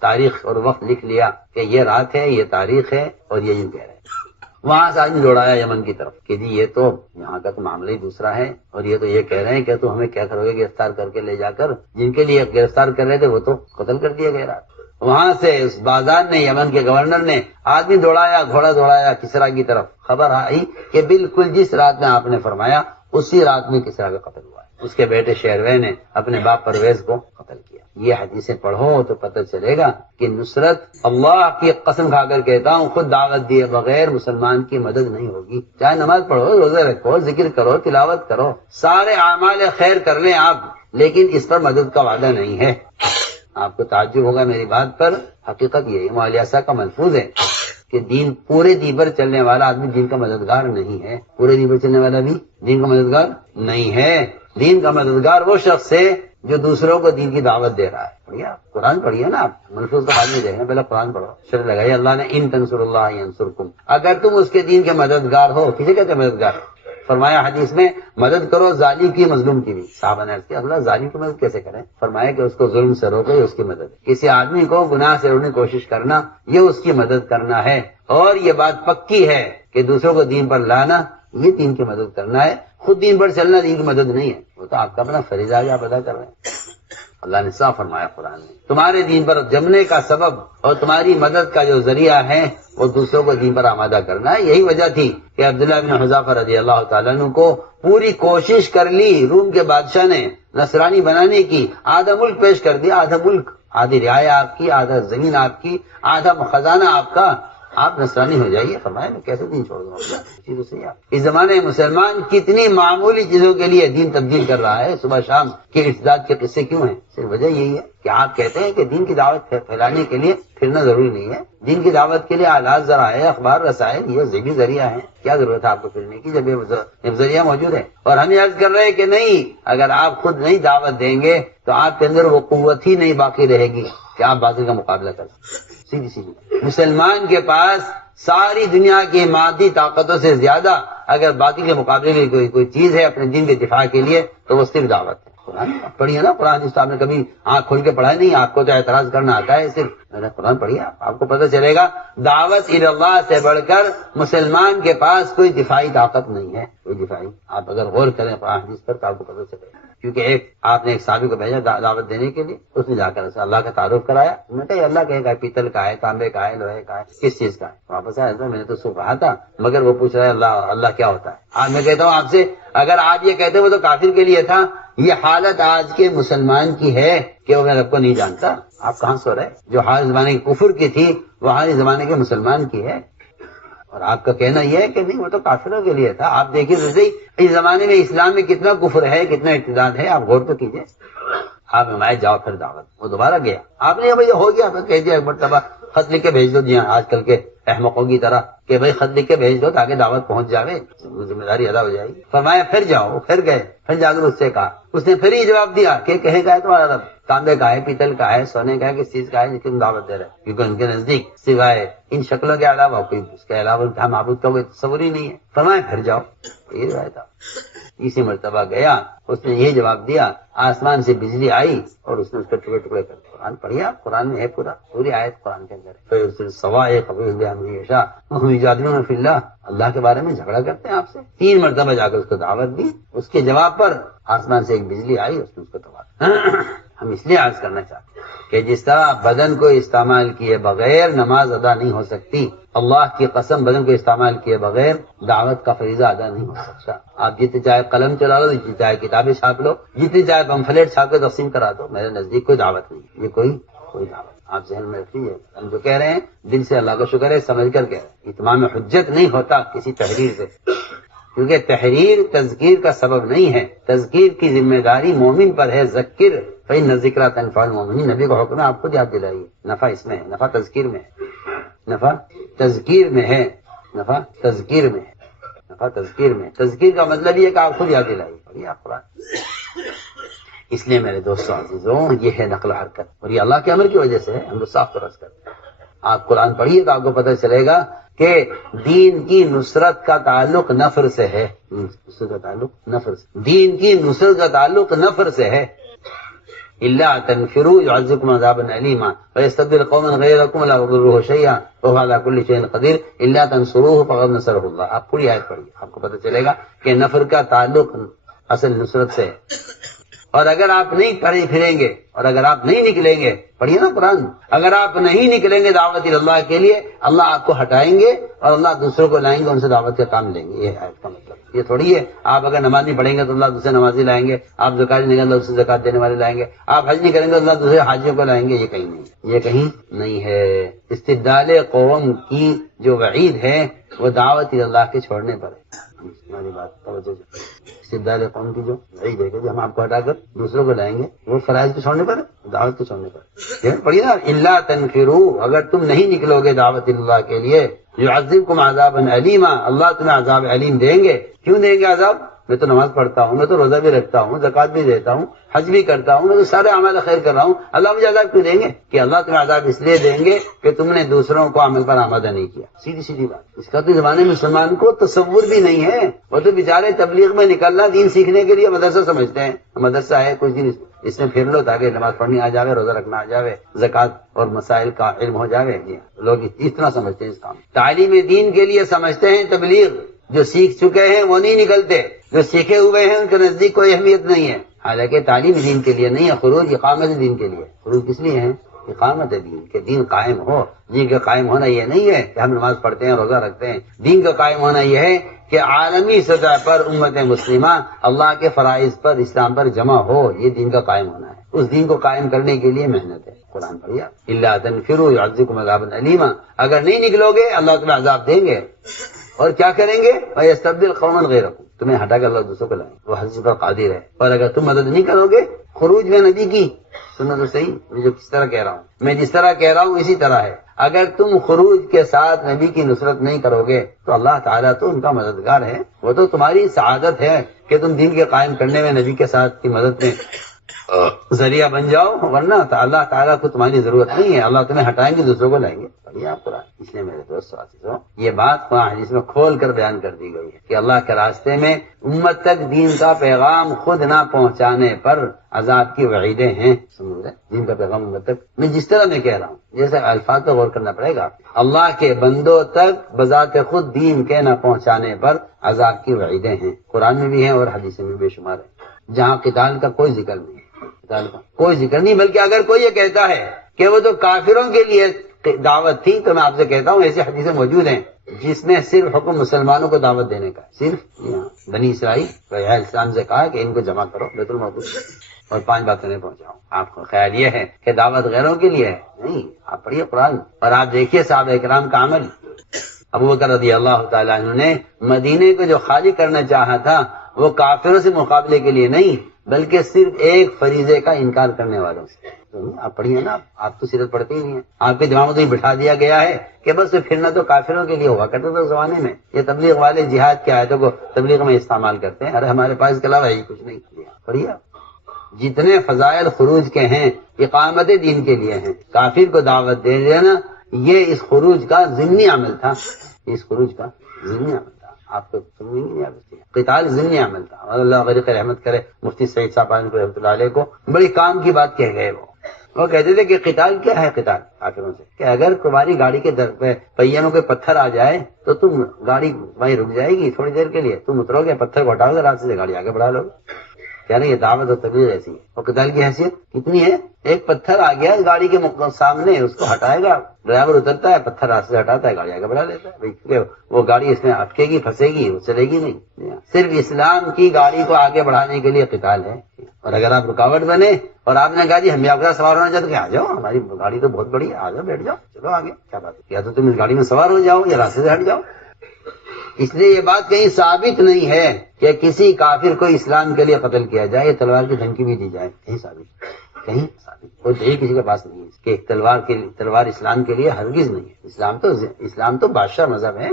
تاریخ اور وقت لکھ لیا کہ یہ رات ہے, یہ تاریخ ہے, اور یہ یوں کہہ رہے ہیں. وہاں سے آدمی دوڑایا یمن کی طرف کہ جی یہ تو یہاں کا تو معاملہ ہی دوسرا ہے, اور یہ تو یہ کہہ رہے ہیں کہ تو ہمیں کیا کرو گے گرفتار کر کے لے جا کر, جن کے لیے گرفتار کر رہے تھے وہ تو قتل کر دیا گیا. وہاں سے اس بازار نے, یمن کے گورنر نے آدمی دوڑایا, گھوڑا دوڑایا کسرا کی طرف. خبر آئی کہ بالکل جس رات میں آپ نے فرمایا اسی رات میں کسرا کا قتل ہوا ہے. اس کے بیٹے شہروے نے اپنے باپ پرویز کو قتل کیا. یہ حدیثیں پڑھو تو پتہ چلے گا کہ نصرت, اللہ کی قسم کھا کر کہتا ہوں, خود دعوت دیے بغیر مسلمان کی مدد نہیں ہوگی. چاہے نماز پڑھو, روزے رکھو, ذکر کرو, تلاوت کرو, سارے اعمال خیر کر لیں آپ, لیکن اس پر مدد کا وعدہ نہیں ہے. آپ کو تعجب ہوگا میری بات پر, حقیقت یہ موالیاسا کا ملفوظ ہے کہ دین پورے دین پر چلنے والا آدمی دین کا مددگار نہیں ہے. پورے دین پر چلنے والا بھی دین کا مددگار نہیں ہے. دین کا مددگار وہ شخص ہے جو دوسروں کو دین کی دعوت دے رہا ہے. پڑھیا قرآن پڑھیے نا, آپ ملفوظ تو بعد میں دیکھیں, پہلے قرآن پڑھو. شرط لگائی اللہ نے, ان تنصر اللہ ینصرکم, اگر تم اس کے دین کے مددگار ہو. کسے کہتے ہیں مددگار؟ فرمایا حدیث میں مدد کرو ظالم کی, مظلوم کی بھی. صحابہ نے عرض کیا اللہ ظالم کی مدد کیسے کریں؟ فرمایا کہ اس کو ظلم سے روکے, اس کی مدد. کسی آدمی کو گناہ سے روکنے کی کوشش کرنا, یہ اس کی مدد کرنا ہے. اور یہ بات پکی ہے کہ دوسروں کو دین پر لانا یہ دین کی مدد کرنا ہے. خود دین پر چلنا دین کی مدد نہیں ہے, وہ تو آپ کا اپنا فریضہ ہے, آپ ادا کر رہے ہیں. اللہ نے صاف فرمایا قرآن میں، تمہارے دین پر جمنے کا سبب اور تمہاری مدد کا جو ذریعہ ہے وہ دوسروں کو دین پر آمادہ کرنا ہے۔ یہی وجہ تھی کہ عبداللہ بن حذافہ رضی اللہ تعالیٰ عنہ کو پوری کوشش کر لی، روم کے بادشاہ نے نصرانی بنانے کی، آدھا ملک پیش کر دیا، آدھا ملک، آدھی رعایا آپ کی، آدھا زمین آپ کی، آدھا خزانہ آپ کا، آپ نصرانی ہو جائیے۔ فرمایا میں کیسے دین چھوڑ دوں؟ چیز صحیح ہے۔ اس زمانے میں مسلمان کتنی معمولی چیزوں کے لیے دین تبدیل کر رہا ہے۔ صبح شام کے ارتداد کے قصے کیوں ہیں؟ صرف وجہ یہی ہے کہ آپ کہتے ہیں کہ دین کی دعوت پھیلانے کے لیے پھرنا ضروری نہیں ہے، دین کی دعوت کے لیے آلات ذرائع، اخبار، رسائل، یہ بھی ذریعہ ہیں، کیا ضرورت ہے آپ کو پھرنے کی جب یہ ذریعہ موجود ہے؟ اور ہم یہ عرض کر رہے ہیں کہ نہیں، اگر آپ خود نہیں دعوت دیں گے تو آپ کے اندر وہ قوت ہی نہیں باقی رہے گی کہ آپ باطل کا مقابلہ کر سکیں۔ سیدھی سیدھی مسلمان کے پاس ساری دنیا کی مادی طاقتوں سے زیادہ اگر باطل کے مقابلے میں کوئی چیز ہے اپنے دین کے دفاع کے لیے تو وہ صرف دعوت ہے۔ قرآن پڑھیے نا، قرآن جس آپ نے کبھی آنکھ کھول کے پڑھا نہیں، آپ کو تو اعتراض کرنا آتا ہے، صرف قرآن پڑھیے، آپ کو پتہ چلے گا دعوت اللہ سے بڑھ کر مسلمان کے پاس کوئی دفاعی طاقت نہیں ہے، کوئی دفاعی۔ آپ اگر غور کریں قرآن حدیث پر تو آپ کو پتہ چلے گا، کیونکہ آپ نے ایک صحابی کو بھیجا دعوت دینے کے لیے، اس نے جا کر اللہ کا تعارف کرایا، میں نے کہا یہ اللہ کہے گا پیتل کا ہے، تانبے کا ہے، لوہے کا ہے، کس چیز کا ہے؟ واپس آیا تھا، میں نے تو سو کہا تھا، مگر وہ پوچھ رہا ہے اللہ کیا ہوتا ہے؟ آج میں کہتا ہوں آپ سے، اگر آپ یہ کہتے وہ تو کافر کے لیے تھا، یہ حالت آج کے مسلمان کی ہے کہ وہ میں رب کو نہیں جانتا، آپ کہاں سو رہے؟ جو حال زمانے کی کفر کی تھی وہ حال زمانے کے مسلمان کی ہے، اور آپ کا کہنا یہ ہے کہ نہیں وہ تو کافروں کے لیے تھا۔ آپ دیکھیے ویسے ہی اس زمانے میں اسلام میں کتنا کفر ہے، کتنا ارتداد ہے، آپ غور تو کیجیے۔ آپ حمایت جاؤ پھر دعوت، وہ دوبارہ گیا، آپ نے بھائی ہو گیا، کہہ دیا ایک مرتبہ خط لکھ کے بھیج دو، جی آج کل کے احمقوں کی طرح کہ بھائی خط لکھ کے بھیج دو تاکہ دعوت پہنچ جاوے، ذمہ داری ادا ہو جائے گی۔ فرمایا پھر جاؤ، پھر گئے، پھر جا کر اس سے کہا، اس نے پھر ہی جواب دیا کہ کہے گا تمہارا رب تانبے کا ہے، پیتل کا ہے، سونے کا ہے، کس چیز کا ہے، لیکن دعوت دے رہے ہیں، کیونکہ ان کے نزدیک سوائے ان شکلوں کے علاوہ کوئی اس کے علاوہ معبود کا کوئی تصور ہی نہیں ہے۔ فرمایا پھر جاؤ، یہ روایت ہے۔ اسی مرتبہ گیا، اس نے یہ جواب دیا، آسمان سے بجلی آئی اور اس نے اس کے ٹکڑے ٹکڑے کر دیے۔ قرآن پڑھیے، قرآن میں ہے پوری آیت قرآن کے اندر ہے۔ اللہ کے بارے میں جھگڑا کرتے ہیں آپ سے، 3 مرتبہ جا کر اس کو دعوت دی، اس کے جواب پر آسمان سے ایک بجلی آئی، اس نے اس کو دعوت۔ ہم اس لیے عرض کرنا چاہتے ہیں کہ جس طرح بدن کو استعمال کیے بغیر نماز ادا نہیں ہو سکتی، اللہ کی قسم بدن کو استعمال کیے بغیر دعوت کا فریضہ ادا نہیں ہو سکتا۔ آپ جتنی چاہے قلم چلا لو، جتنی چاہے کتابیں چھاپ لو، جتنی چاہے پمفلیٹ چھاپ کے تقسیم کرا دو، میرے نزدیک کوئی دعوت نہیں، یہ کوئی دعوت آپ ذہن میں رکھیے۔ ہم جو کہہ رہے ہیں دل سے اللہ کا شکر ہے، سمجھ کر کہہ رہے ہیں، اتمام حجت نہیں ہوتا کسی تحریر سے، کیونکہ تحریر تذکیر کا سبب نہیں ہے، تذکیر کی ذمہ داری مومن پر ہے۔ ذکر فإن الذکریٰ تنفع المؤمنین، نبی کا حکم ہے، آپ خود یاد دلائیے، نفع اس میں ہے، نفع تذکیر میں ہے، نفع تذکیر میں ہے، نفع تذکیر میں ہے، نفع تذکیر میں ہے۔ تذکیر کا مطلب یہ ہے کہ آپ خود یاد دلائیے، پڑھیے آپ قرآن۔ اس لیے میرے دوستوں عزیزوں، یہ ہے نقل و حرکت، اور یہ اللہ کے امر کی وجہ سے ہے، ہم لوگ صاف طرح کرتے ہیں۔ آپ قرآن پڑھیے تو آپ کو پتہ چلے گا کہ دین کی نصرت کا تعلق نفر سے ہے، نصرت کا تعلق نفر سے، دین کی نصرت کا تعلق نفر سے ہے۔ الا تنفروا يعذبكم عذابا اليما ويستبدل قوما غيركم ولا يضرهم شيئا وهو على كل شيء قدير الا تنصروه فقد نصره الله۔ آپ پوری آیت پڑھیے، آپ کو پتہ چلے گا کہ نفر کا تعلق اصل نصرت سے ہے۔ اور اگر آپ نہیں پڑھے پھریں گے اور اگر آپ نہیں نکلیں گے، پڑھیے نا قرآن، اگر آپ نہیں نکلیں گے دعوت اللہ کے لیے، اللہ آپ کو ہٹائیں گے اور اللہ دوسروں کو لائیں گے، ان سے دعوت کا کام لیں گے۔ یہ آیت کا مطلب یہ تھوڑی ہے آپ اگر نماز نہیں پڑھیں گے تو اللہ دوسرے نمازی لائیں گے، آپ زکات نہیں کریں گے دوسرے زکات دینے والے لائیں گے، آپ حج نہیں کریں گے تو اللہ دوسرے حاجیوں کو لائیں گے۔ یہ کہیں نہیں، یہ کہیں نہیں ہے۔ استبدال قوم کی جو وعید ہے وہ دعوت اللہ کے چھوڑنے پر ہے۔ ہماری بات توجہ، استبدال قوم کی جو وعید ہے کہ ہم آپ کو ہٹا کر دوسروں کو لائیں گے، وہ فرائض کو چھوڑنے پر ہے، دعوت کو چھوڑنے پر۔ پڑھیے نا، الا تنفروا، اگر تم نہیں نکلو گے دعوت اللہ کے لیے، يعذبكم عذابا علیما، اللہ تمہیں عذاب علیم دیں گے۔ کیوں دیں گے عذاب؟ میں تو نماز پڑھتا ہوں، میں تو روزہ بھی رکھتا ہوں، زکات بھی دیتا ہوں، حج بھی کرتا ہوں، میں تو سارے اعمال خیر کر رہا ہوں، اللہ مجھے عذاب کیوں دیں گے؟ کہ اللہ تمہیں عذاب اس لیے دیں گے کہ تم نے دوسروں کو عمل پر آمادہ نہیں کیا۔ سیدھی سیدھی بات، اس کا تو زمانے میں مسلمان کو تصور بھی نہیں ہے۔ وہ تو بیچارے تبلیغ میں نکلنا دین سیکھنے کے لیے مدرسہ سمجھتے ہیں، مدرسہ ہے کچھ دن اس میں پھر لو تاکہ نماز پڑھنی آ جاوے، روزہ رکھنا آ جاوے، زکات اور مسائل کا علم ہو جاوے۔ جی لوگ اتنا سمجھتے ہیں اس کام۔ تعلیم دین کے لیے سمجھتے ہیں تبلیغ، جو سیکھ چکے ہیں وہ نہیں نکلتے، جو سیکھے ہوئے ہیں ان کے نزدیک کوئی اہمیت نہیں ہے۔ حالانکہ تعلیم دین کے لیے نہیں ہے، خروج اقامت دین کے لیے۔ خروج کس لیے ہے؟ اقامت دین، کہ دین قائم ہو۔ دین کا قائم ہونا یہ نہیں ہے کہ ہم نماز پڑھتے ہیں، روزہ رکھتے ہیں۔ دین کا قائم ہونا یہ ہے کہ عالمی سطح پر امت مسلمہ اللہ کے فرائض پر، اسلام پر جمع ہو، یہ دین کا قائم ہونا ہے۔ اس دین کو قائم کرنے کے لیے محنت ہے۔ قرآن پڑھیا الا تنفروا يعذبكم عذابا الیما، اگر نہیں نکلو گے اللہ تمہیں عذاب دیں گے، اور کیا کریں گے؟ وَيَسْتَبْدِلْ قَوْمًا غَيْرَكُمْ، تمہیں ہٹا کر اللہ دوسروں کو لائیں، وہ ہر چیز پر قادر ہے۔ اور اگر تم مدد نہیں کرو گے، خروج میں نبی کی سننا تو صحیح، میں جو کس طرح کہہ رہا ہوں، میں جس طرح کہہ رہا ہوں اسی طرح ہے۔ اگر تم خروج کے ساتھ نبی کی نصرت نہیں کرو گے تو اللہ تعالیٰ تو ان کا مددگار ہے، وہ تو تمہاری سعادت ہے کہ تم دین کے قائم کرنے میں نبی کے ساتھ کی مدد میں ذریعہ بن جاؤ، ورنہ اللہ تعالیٰ کو تمہاری ضرورت نہیں ہے، اللہ تمہیں ہٹائیں گے، دوسروں کو لائیں گے۔ پڑھیے آپ قرآن۔ اس لیے میرے دوست عزیزو، یہ بات قرآن حدیث میں کھول کر بیان کر دی گئی ہے کہ اللہ کے راستے میں امت تک دین کا پیغام خود نہ پہنچانے پر عذاب کی وعیدیں ہیں۔ سمجھ رہے؟ دین کا پیغام امت تک، میں جس طرح میں کہہ رہا ہوں، جیسے الفاظ پر غور کرنا پڑے گا، اللہ کے بندوں تک بذات خود دین کے نہ پہنچانے پر عذاب کی وعیدیں ہیں۔ قرآن میں بھی ہیں اور حدیث میں بے شمار ہیں، جہاں قتال کا کوئی ذکر نہیں ہے، قتال کا کوئی ذکر نہیں۔ بلکہ اگر کوئی یہ کہتا ہے کہ وہ تو کافروں کے لیے دعوت تھی، تو میں آپ سے کہتا ہوں ایسی حدیثیں موجود ہیں جس میں صرف حکم مسلمانوں کو دعوت دینے کا ہے، صرف بنی اسرائیل علیہ السلام سے کہا کہ ان کو جمع کرو بیت المقدس اور 5 باتیں نہیں پہنچاؤ۔ آپ کا خیال یہ ہے کہ دعوت غیروں کے لیے ہے؟ نہیں، آپ پڑھیے قرآن اور آپ دیکھیے صحابہ اکرام کا عمل۔ ابوبکر رضی اللہ تعالیٰ عنہ نے مدینے کو جو خالی کرنا چاہا تھا وہ کافروں سے مقابلے کے لیے نہیں، بلکہ صرف ایک فریضے کا انکار کرنے والوں سے۔ آپ پڑھیے نا، آپ تو سیرت پڑھتے ہی نہیں ہیں، آپ کے دماغ میں تو یہ بٹھا دیا گیا ہے کہ بس پھرنا تو کافروں کے لیے ہوا کرتا تھا اس زمانے میں۔ یہ تبلیغ والے جہاد کی آیتوں کو تبلیغ میں استعمال کرتے ہیں، ارے ہمارے پاس اس کے علاوہ ہی کچھ نہیں کیا۔ پڑھیے جتنے فضائل خروج کے ہیں اقامت دین کے لیے ہیں، کافر کو دعوت دے دینا یہ اس خروج کا ضمنی عمل تھا، اس خروج کا ضمنی عمل تھا۔ آپ کو سمجھ نہیں آ سکتی، قتال ضمنی عمل تھا۔ اللہ غریق رحمت کرے مفتی سعید صاحب رحمۃ اللہ علیہ کو بڑی کام کی بات کہہ گئے۔ وہ کہتے تھے کہ قتال کیا ہے؟ قتال کافروں سے کہ اگر تمہاری گاڑی کے در پہ پہیے میں کوئی پتھر آ جائے تو تم گاڑی وہیں رک جائے گی تھوڑی دیر کے لیے، تم اترو گے، پتھر کو ہٹاؤ گے، راستے سے گاڑی آگے بڑھا لو گے۔ کیا نہیں، یہ دعوت اور تبلیغ ایسی ہے۔ اور قتال کی حیثیت کتنی ہے؟ ایک پتھر آ گیا گاڑی کے سامنے، اس کو ہٹائے گا، ڈرائیور اترتا ہے، پتھر راستے سے ہٹاتا ہے، گاڑی آگے بڑھا لیتا ہے، کیونکہ وہ گاڑی اس میں اٹکے گی، پھنسے گی، وہ چلے گی نہیں۔ صرف اسلام کی گاڑی کو آگے بڑھانے کے لیے قتال ہے۔ اور اگر آپ رکاوٹ بنے اور آپ نے کہا جی ہم بھی آپ کا سوار ہونا چاہتے ہیں، آ جاؤ، ہماری گاڑی تو بہت بڑی ہے، آ جاؤ، بیٹھ جاؤ، چلو آگے، کیا بات ہے؟ یا تو تم اس گاڑی میں سوار ہو جاؤ یا راستے سے ہٹ جاؤ۔ اس لیے یہ بات کہیں ثابت نہیں ہے کہ کسی کافر کو اسلام کے لیے قتل کیا جائے، تلوار کی دھمکی بھی دی جائے، کہیں ثابت، کہیں ثابت کوئی دلیل کسی کے پاس نہیں ہے کہ تلوار اسلام کے لیے ہرگز نہیں ہے۔ اسلام تو بادشاہ مذہب ہے،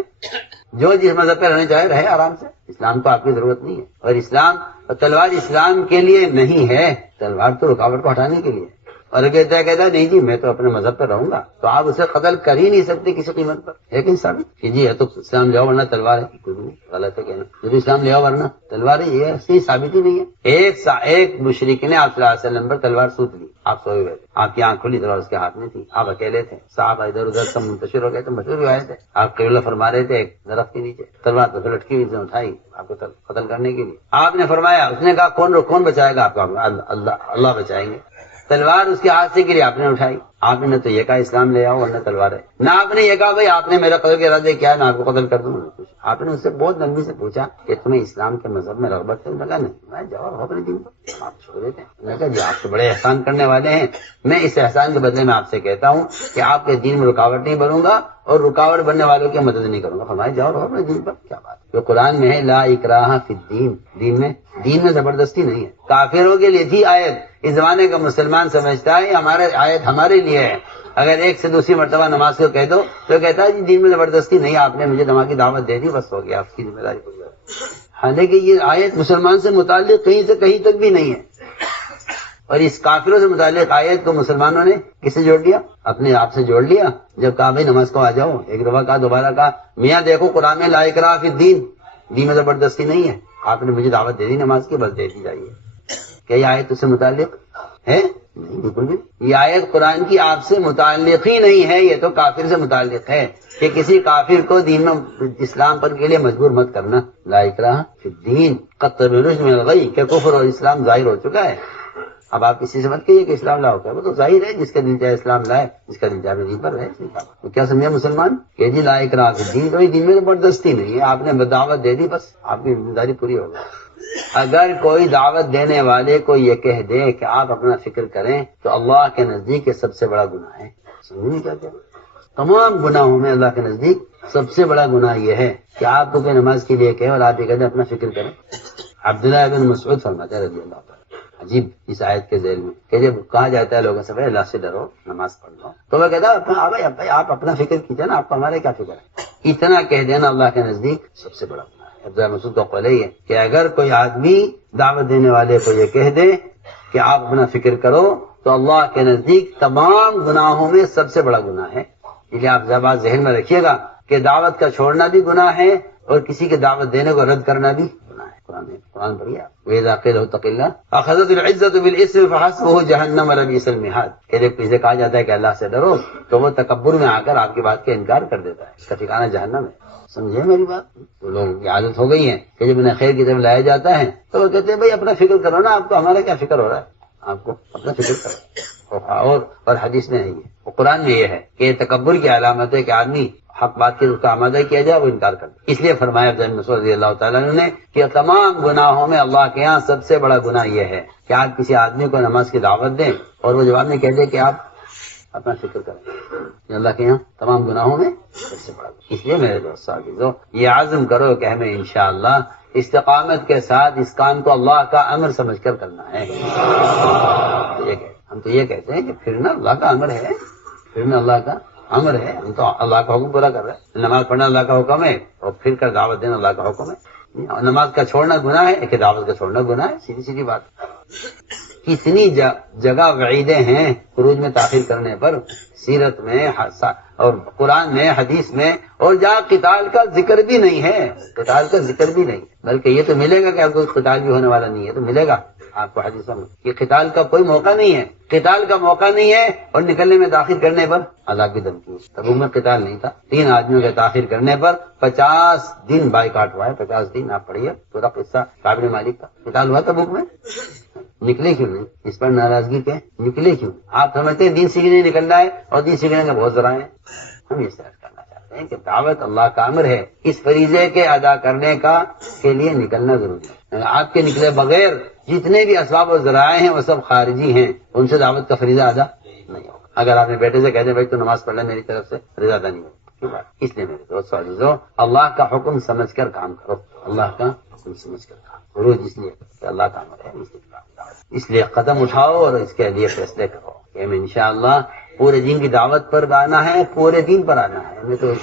جو جس مذہب پہ رہنا چاہے رہے آرام سے، اسلام کو آپ کی ضرورت نہیں ہے۔ اور تلوار اسلام کے لیے نہیں ہے، تلوار تو رکاوٹ کو ہٹانے کے لیے۔ اور کہتا ہے نہیں جی میں تو اپنے مذہب پہ رہوں گا، تو آپ اسے قتل کر ہی نہیں سکتے کسی قیمت پر، لیکن ثابت کہ جی ہے تو اسلام لے آؤ ورنہ تلوار ہے، کچھ نہیں غلط ہے کہنا، جب اسلام لے آؤ ورنہ تلوار ہے، یہ صحیح ثابت ہی نہیں ہے۔ ایک مشرک نے آپ صلی اللہ علیہ وسلم پر تلوار سوت لی، آپ سوئے ہوئے تھے، آپ کی آنکھ کھلی، تلوار اس کے ہاتھ میں تھی، آپ اکیلے تھے، صحابہ ادھر ادھر سب منتشر ہو گئے تھے، مشہور روایت ہے، آپ قبلہ فرما رہے تھے ایک درخت کے نیچے، تلوار تو لٹکی ہوئی اٹھائی آپ کو قتل کرنے کے لیے۔ آپ نے فرمایا، اس نے کہا کون بچائے گا آپ کو؟ اللہ بچائیں گے۔ تلوار اس کے ہاتھ سے گری، آپ نے اٹھائی، آپ نے تو یہ کہا اسلام لے آؤ ورنہ تلوار ہے، نہ آپ نے یہ کہا بھائی آپ نے میرا قتل کے ارادے کیا ہے میں آپ کو قتل کر دوں، آپ نے اس سے بہت نرمی سے پوچھا کہ تمہیں اسلام کے مذہب میں رغبت ہے؟ لگا نہیں، میں جواب ہو اپنے دین پر، آپ چھوڑ دیتے ہیں۔ میں کہا جی آپ تو بڑے احسان کرنے والے ہیں، میں اس احسان کے بدلے میں آپ سے کہتا ہوں کہ آپ کے دین میں رکاوٹ نہیں بنوں گا اور رکاوٹ بننے والوں کی مدد نہیں کروں گا۔ فرمایا جاؤ رہو اپنے دین پر، کیا بات ہے؟ جو قرآن میں ہے لا اکراہ فی الدین، دین میں زبردستی نہیں ہے۔ کافروں کے لیے تھی آیت، اس زمانے کا مسلمان سمجھتا ہے ہمارے آیت ہمارے لیے ہے، اگر ایک سے دوسری مرتبہ نماز کو کہہ دو تو کہتا ہے جی دین میں زبردستی نہیں، آپ نے مجھے نماز کی دعوت دے دی، بس ہو گیا، آپ کی ذمہ داری پوری۔ حالانکہ یہ آیت مسلمان سے متعلق کہیں سے کہیں تک بھی نہیں ہے، اور اس کافروں سے متعلق آیت کو مسلمانوں نے کس سے جوڑ لیا؟ اپنے آپ سے جوڑ لیا۔ جب کہا بھائی نماز کو آ جاؤ، ایک دفعہ کہا، دوبارہ کہا، میاں دیکھو قرآن میں لا اکراہ فی الدین، دین میں زبردستی نہیں ہے، آپ نے مجھے دعوت دے دی نماز کی، بس دے دی جائیے۔ کیا یہ آیت اس سے متعلق ہے نہیں، بالکل بھی نہیں۔ یہ آیت قرآن کی آپ سے متعلق ہی نہیں ہے، یہ تو کافر سے متعلق ہے کہ کسی کافر کو دین میں اسلام پر کے لیے مجبور مت کرنا۔ لا اکراہ فی الدین قد تبین الرشد من الغی، کہ کفر اور اسلام ظاہر ہو چکا ہے۔ اب آپ کسی سے مت کہیے کہ اسلام لاؤ، کیا وہ تو ظاہر ہے، جس کا دل چاہے اسلام لائے، جس کا دل چاہے دین پر رہے۔ تو کیا سمجھا مسلمان کہ جی لا اکراہ فی الدین، کوئی دین میں زبردستی نہیں ہے، آپ نے دعوت دے دی، بس آپ کی ذمہ داری پوری ہو گئی۔ اگر کوئی دعوت دینے والے کو یہ کہہ دے کہ آپ اپنا فکر کریں تو اللہ کے نزدیک یہ سب سے بڑا گناہ ہے۔ سمجھیں کیا کیا؟ تمام گناہوں میں اللہ کے نزدیک سب سے بڑا گناہ یہ ہے کہ آپ کو کوئی نماز کے لیے کہے اور آپ یہ کہتے ہیں اپنا فکر کریں۔ عبداللہ بن مسعود فرماتے ہیں رضی اللہ تعالیٰ، عجیب اس آیت کے ذیل میں کہ جب کہا جاتا ہے لوگوں سے بھائی اللہ سے ڈرو، نماز پڑھ لو، تو وہ کہتا ہے بھائی آپ اپنا فکر کیجیے نا، آپ کو ہمارے کیا فکر ہے۔ اتنا کہہ دینا اللہ کے نزدیک سب سے بڑا گناہ ہے۔ عبداللہ مسعود کا قول ہے کہ اگر کوئی آدمی دعوت دینے والے کو یہ کہہ دے کہ آپ اپنا فکر کرو تو اللہ کے نزدیک تمام گناہوں میں سب سے بڑا گناہ ہے۔ اس لیے آپ بات ذہن میں رکھیے گا کہ دعوت کا چھوڑنا بھی گناہ ہے اور کسی کی دعوت دینے کو رد کرنا بھی گناہ ہے۔ قرآن پڑھیے آپ، وَإِذَا قِيلَ لَهُ اتَّقِ اللَّهَ أَخَذَتْهُ الْعِزَّةُ بِالْإِثْمِ فَحَسْبُهُ جَهَنَّمَ وَلَبِئْسَ الْمِهَادُ، کہ جب کسی سے کہا جاتا ہے کہ اللہ سے ڈرو تو وہ تکبر میں آ کر آپ کی بات کا انکار کر دیتا ہے، اس کا ٹھکانہ جہنم ہے۔ سمجھے میری بات؟ تو لوگوں کی عادت ہو گئی ہے کہ جب انہیں خیر کی طرف لایا جاتا ہے تو وہ کہتے ہیں بھائی اپنا فکر کرو نا، آپ کو ہمارا کیا فکر ہو رہا ہے، آپ کو اپنا فکر کرو۔ اور حدیث میں نہیں ہے، وہ قرآن میں یہ ہے کہ تکبر کی علامت ہے کہ آدمی حق بات کے اس کا آمادہ کیا جائے وہ انکار کرتا۔ اس لیے فرمایا عبداللہ مسعود رضی اللہ تعالیٰ نے کہ تمام گناہوں میں اللہ کے ہاں سب سے بڑا گناہ یہ ہے کہ آپ کسی آدمی کو نماز کی دعوت دیں اور وہ جواب میں کہہ دے کہ آپ اپنا فکر کریں۔ یہ اللہ کے یہاں تمام گناہوں میں سب سے بڑا گناہ۔ اس لیے میرے دوست عزیزو، یہ عزم کرو کہ ہمیں انشاءاللہ استقامت کے ساتھ اس کام کو اللہ کا امر سمجھ کر کرنا ہے۔ ہم تو یہ کہتے ہیں کہ پھرنا اللہ کا امر ہے، پھرنا اللہ کا امر ہے، ہم تو اللہ کا حکم پورا کر رہے ہیں۔ نماز پڑھنا اللہ کا حکم ہے اور پھر کر دعوت دینا اللہ کا حکم ہے۔ نماز کا چھوڑنا گناہ ہے کہ دعوت کا چھوڑنا گناہ ہے، سیدھی سیدھی بات۔ کتنی جگہ وعیدیں ہیں خروج میں تاخیر کرنے پر، سیرت میں اور قرآن میں، حدیث میں، اور جہاں قتال کا ذکر بھی نہیں ہے، قتال کا ذکر بھی نہیں، بلکہ یہ تو ملے گا کہ آپ کو قتال بھی ہونے والا نہیں ہے، تو ملے گا آپ کو حدیثوں میں کہ قتال کا کوئی موقع نہیں ہے، قتال کا موقع نہیں ہے اور نکلنے میں تاخیر کرنے پر عذاب کی دھمکی۔ تبوک میں قتال نہیں تھا، 3 آدمیوں کے تاخیر کرنے پر 50 دن بائیکاٹ ہوا ہے، 50 دن آپ پڑھیے پورا قصہ کعب مالک کا۔ قتال ہوا تبوک میں، نکلے کیوں نہیں؟ اس پر ناراضگی کے نکلے کیوں؟ آپ سمجھتے ہیں دین سیکھنے نکلنا ہے اور دین سیکھنے کا بہت ذرائع ہے۔ ہم یہ سمجھ کرنا چاہتے ہیں کہ دعوت اللہ کا امر ہے، اس فریضے کے ادا کرنے کا کے لیے نکلنا ضروری ہے۔ آپ کے نکلے بغیر جتنے بھی اسباب و ذرائع ہیں وہ سب خارجی ہیں، ان سے دعوت کا فریضہ ادا نہیں ہوگا۔ اگر آپ نے بیٹے سے کہہ دیں بھائی تو نماز پڑھ لیں، میری طرف سے فریضہ ادا نہیں ہوگا۔ اس لیے میرے دوست عزیزو، اللہ کا حکم سمجھ کر کام کرو، اللہ کا حکم سمجھ کر کام کرو، اس لیے کہ اللہ کا امر ہے، اس لیے قدم اٹھاؤ اور اس کے لیے فیصلے کرو کہ ہمیں انشاءاللہ پورے دین کی دعوت پر آنا ہے، پورے دین پر آنا ہے، ہمیں تو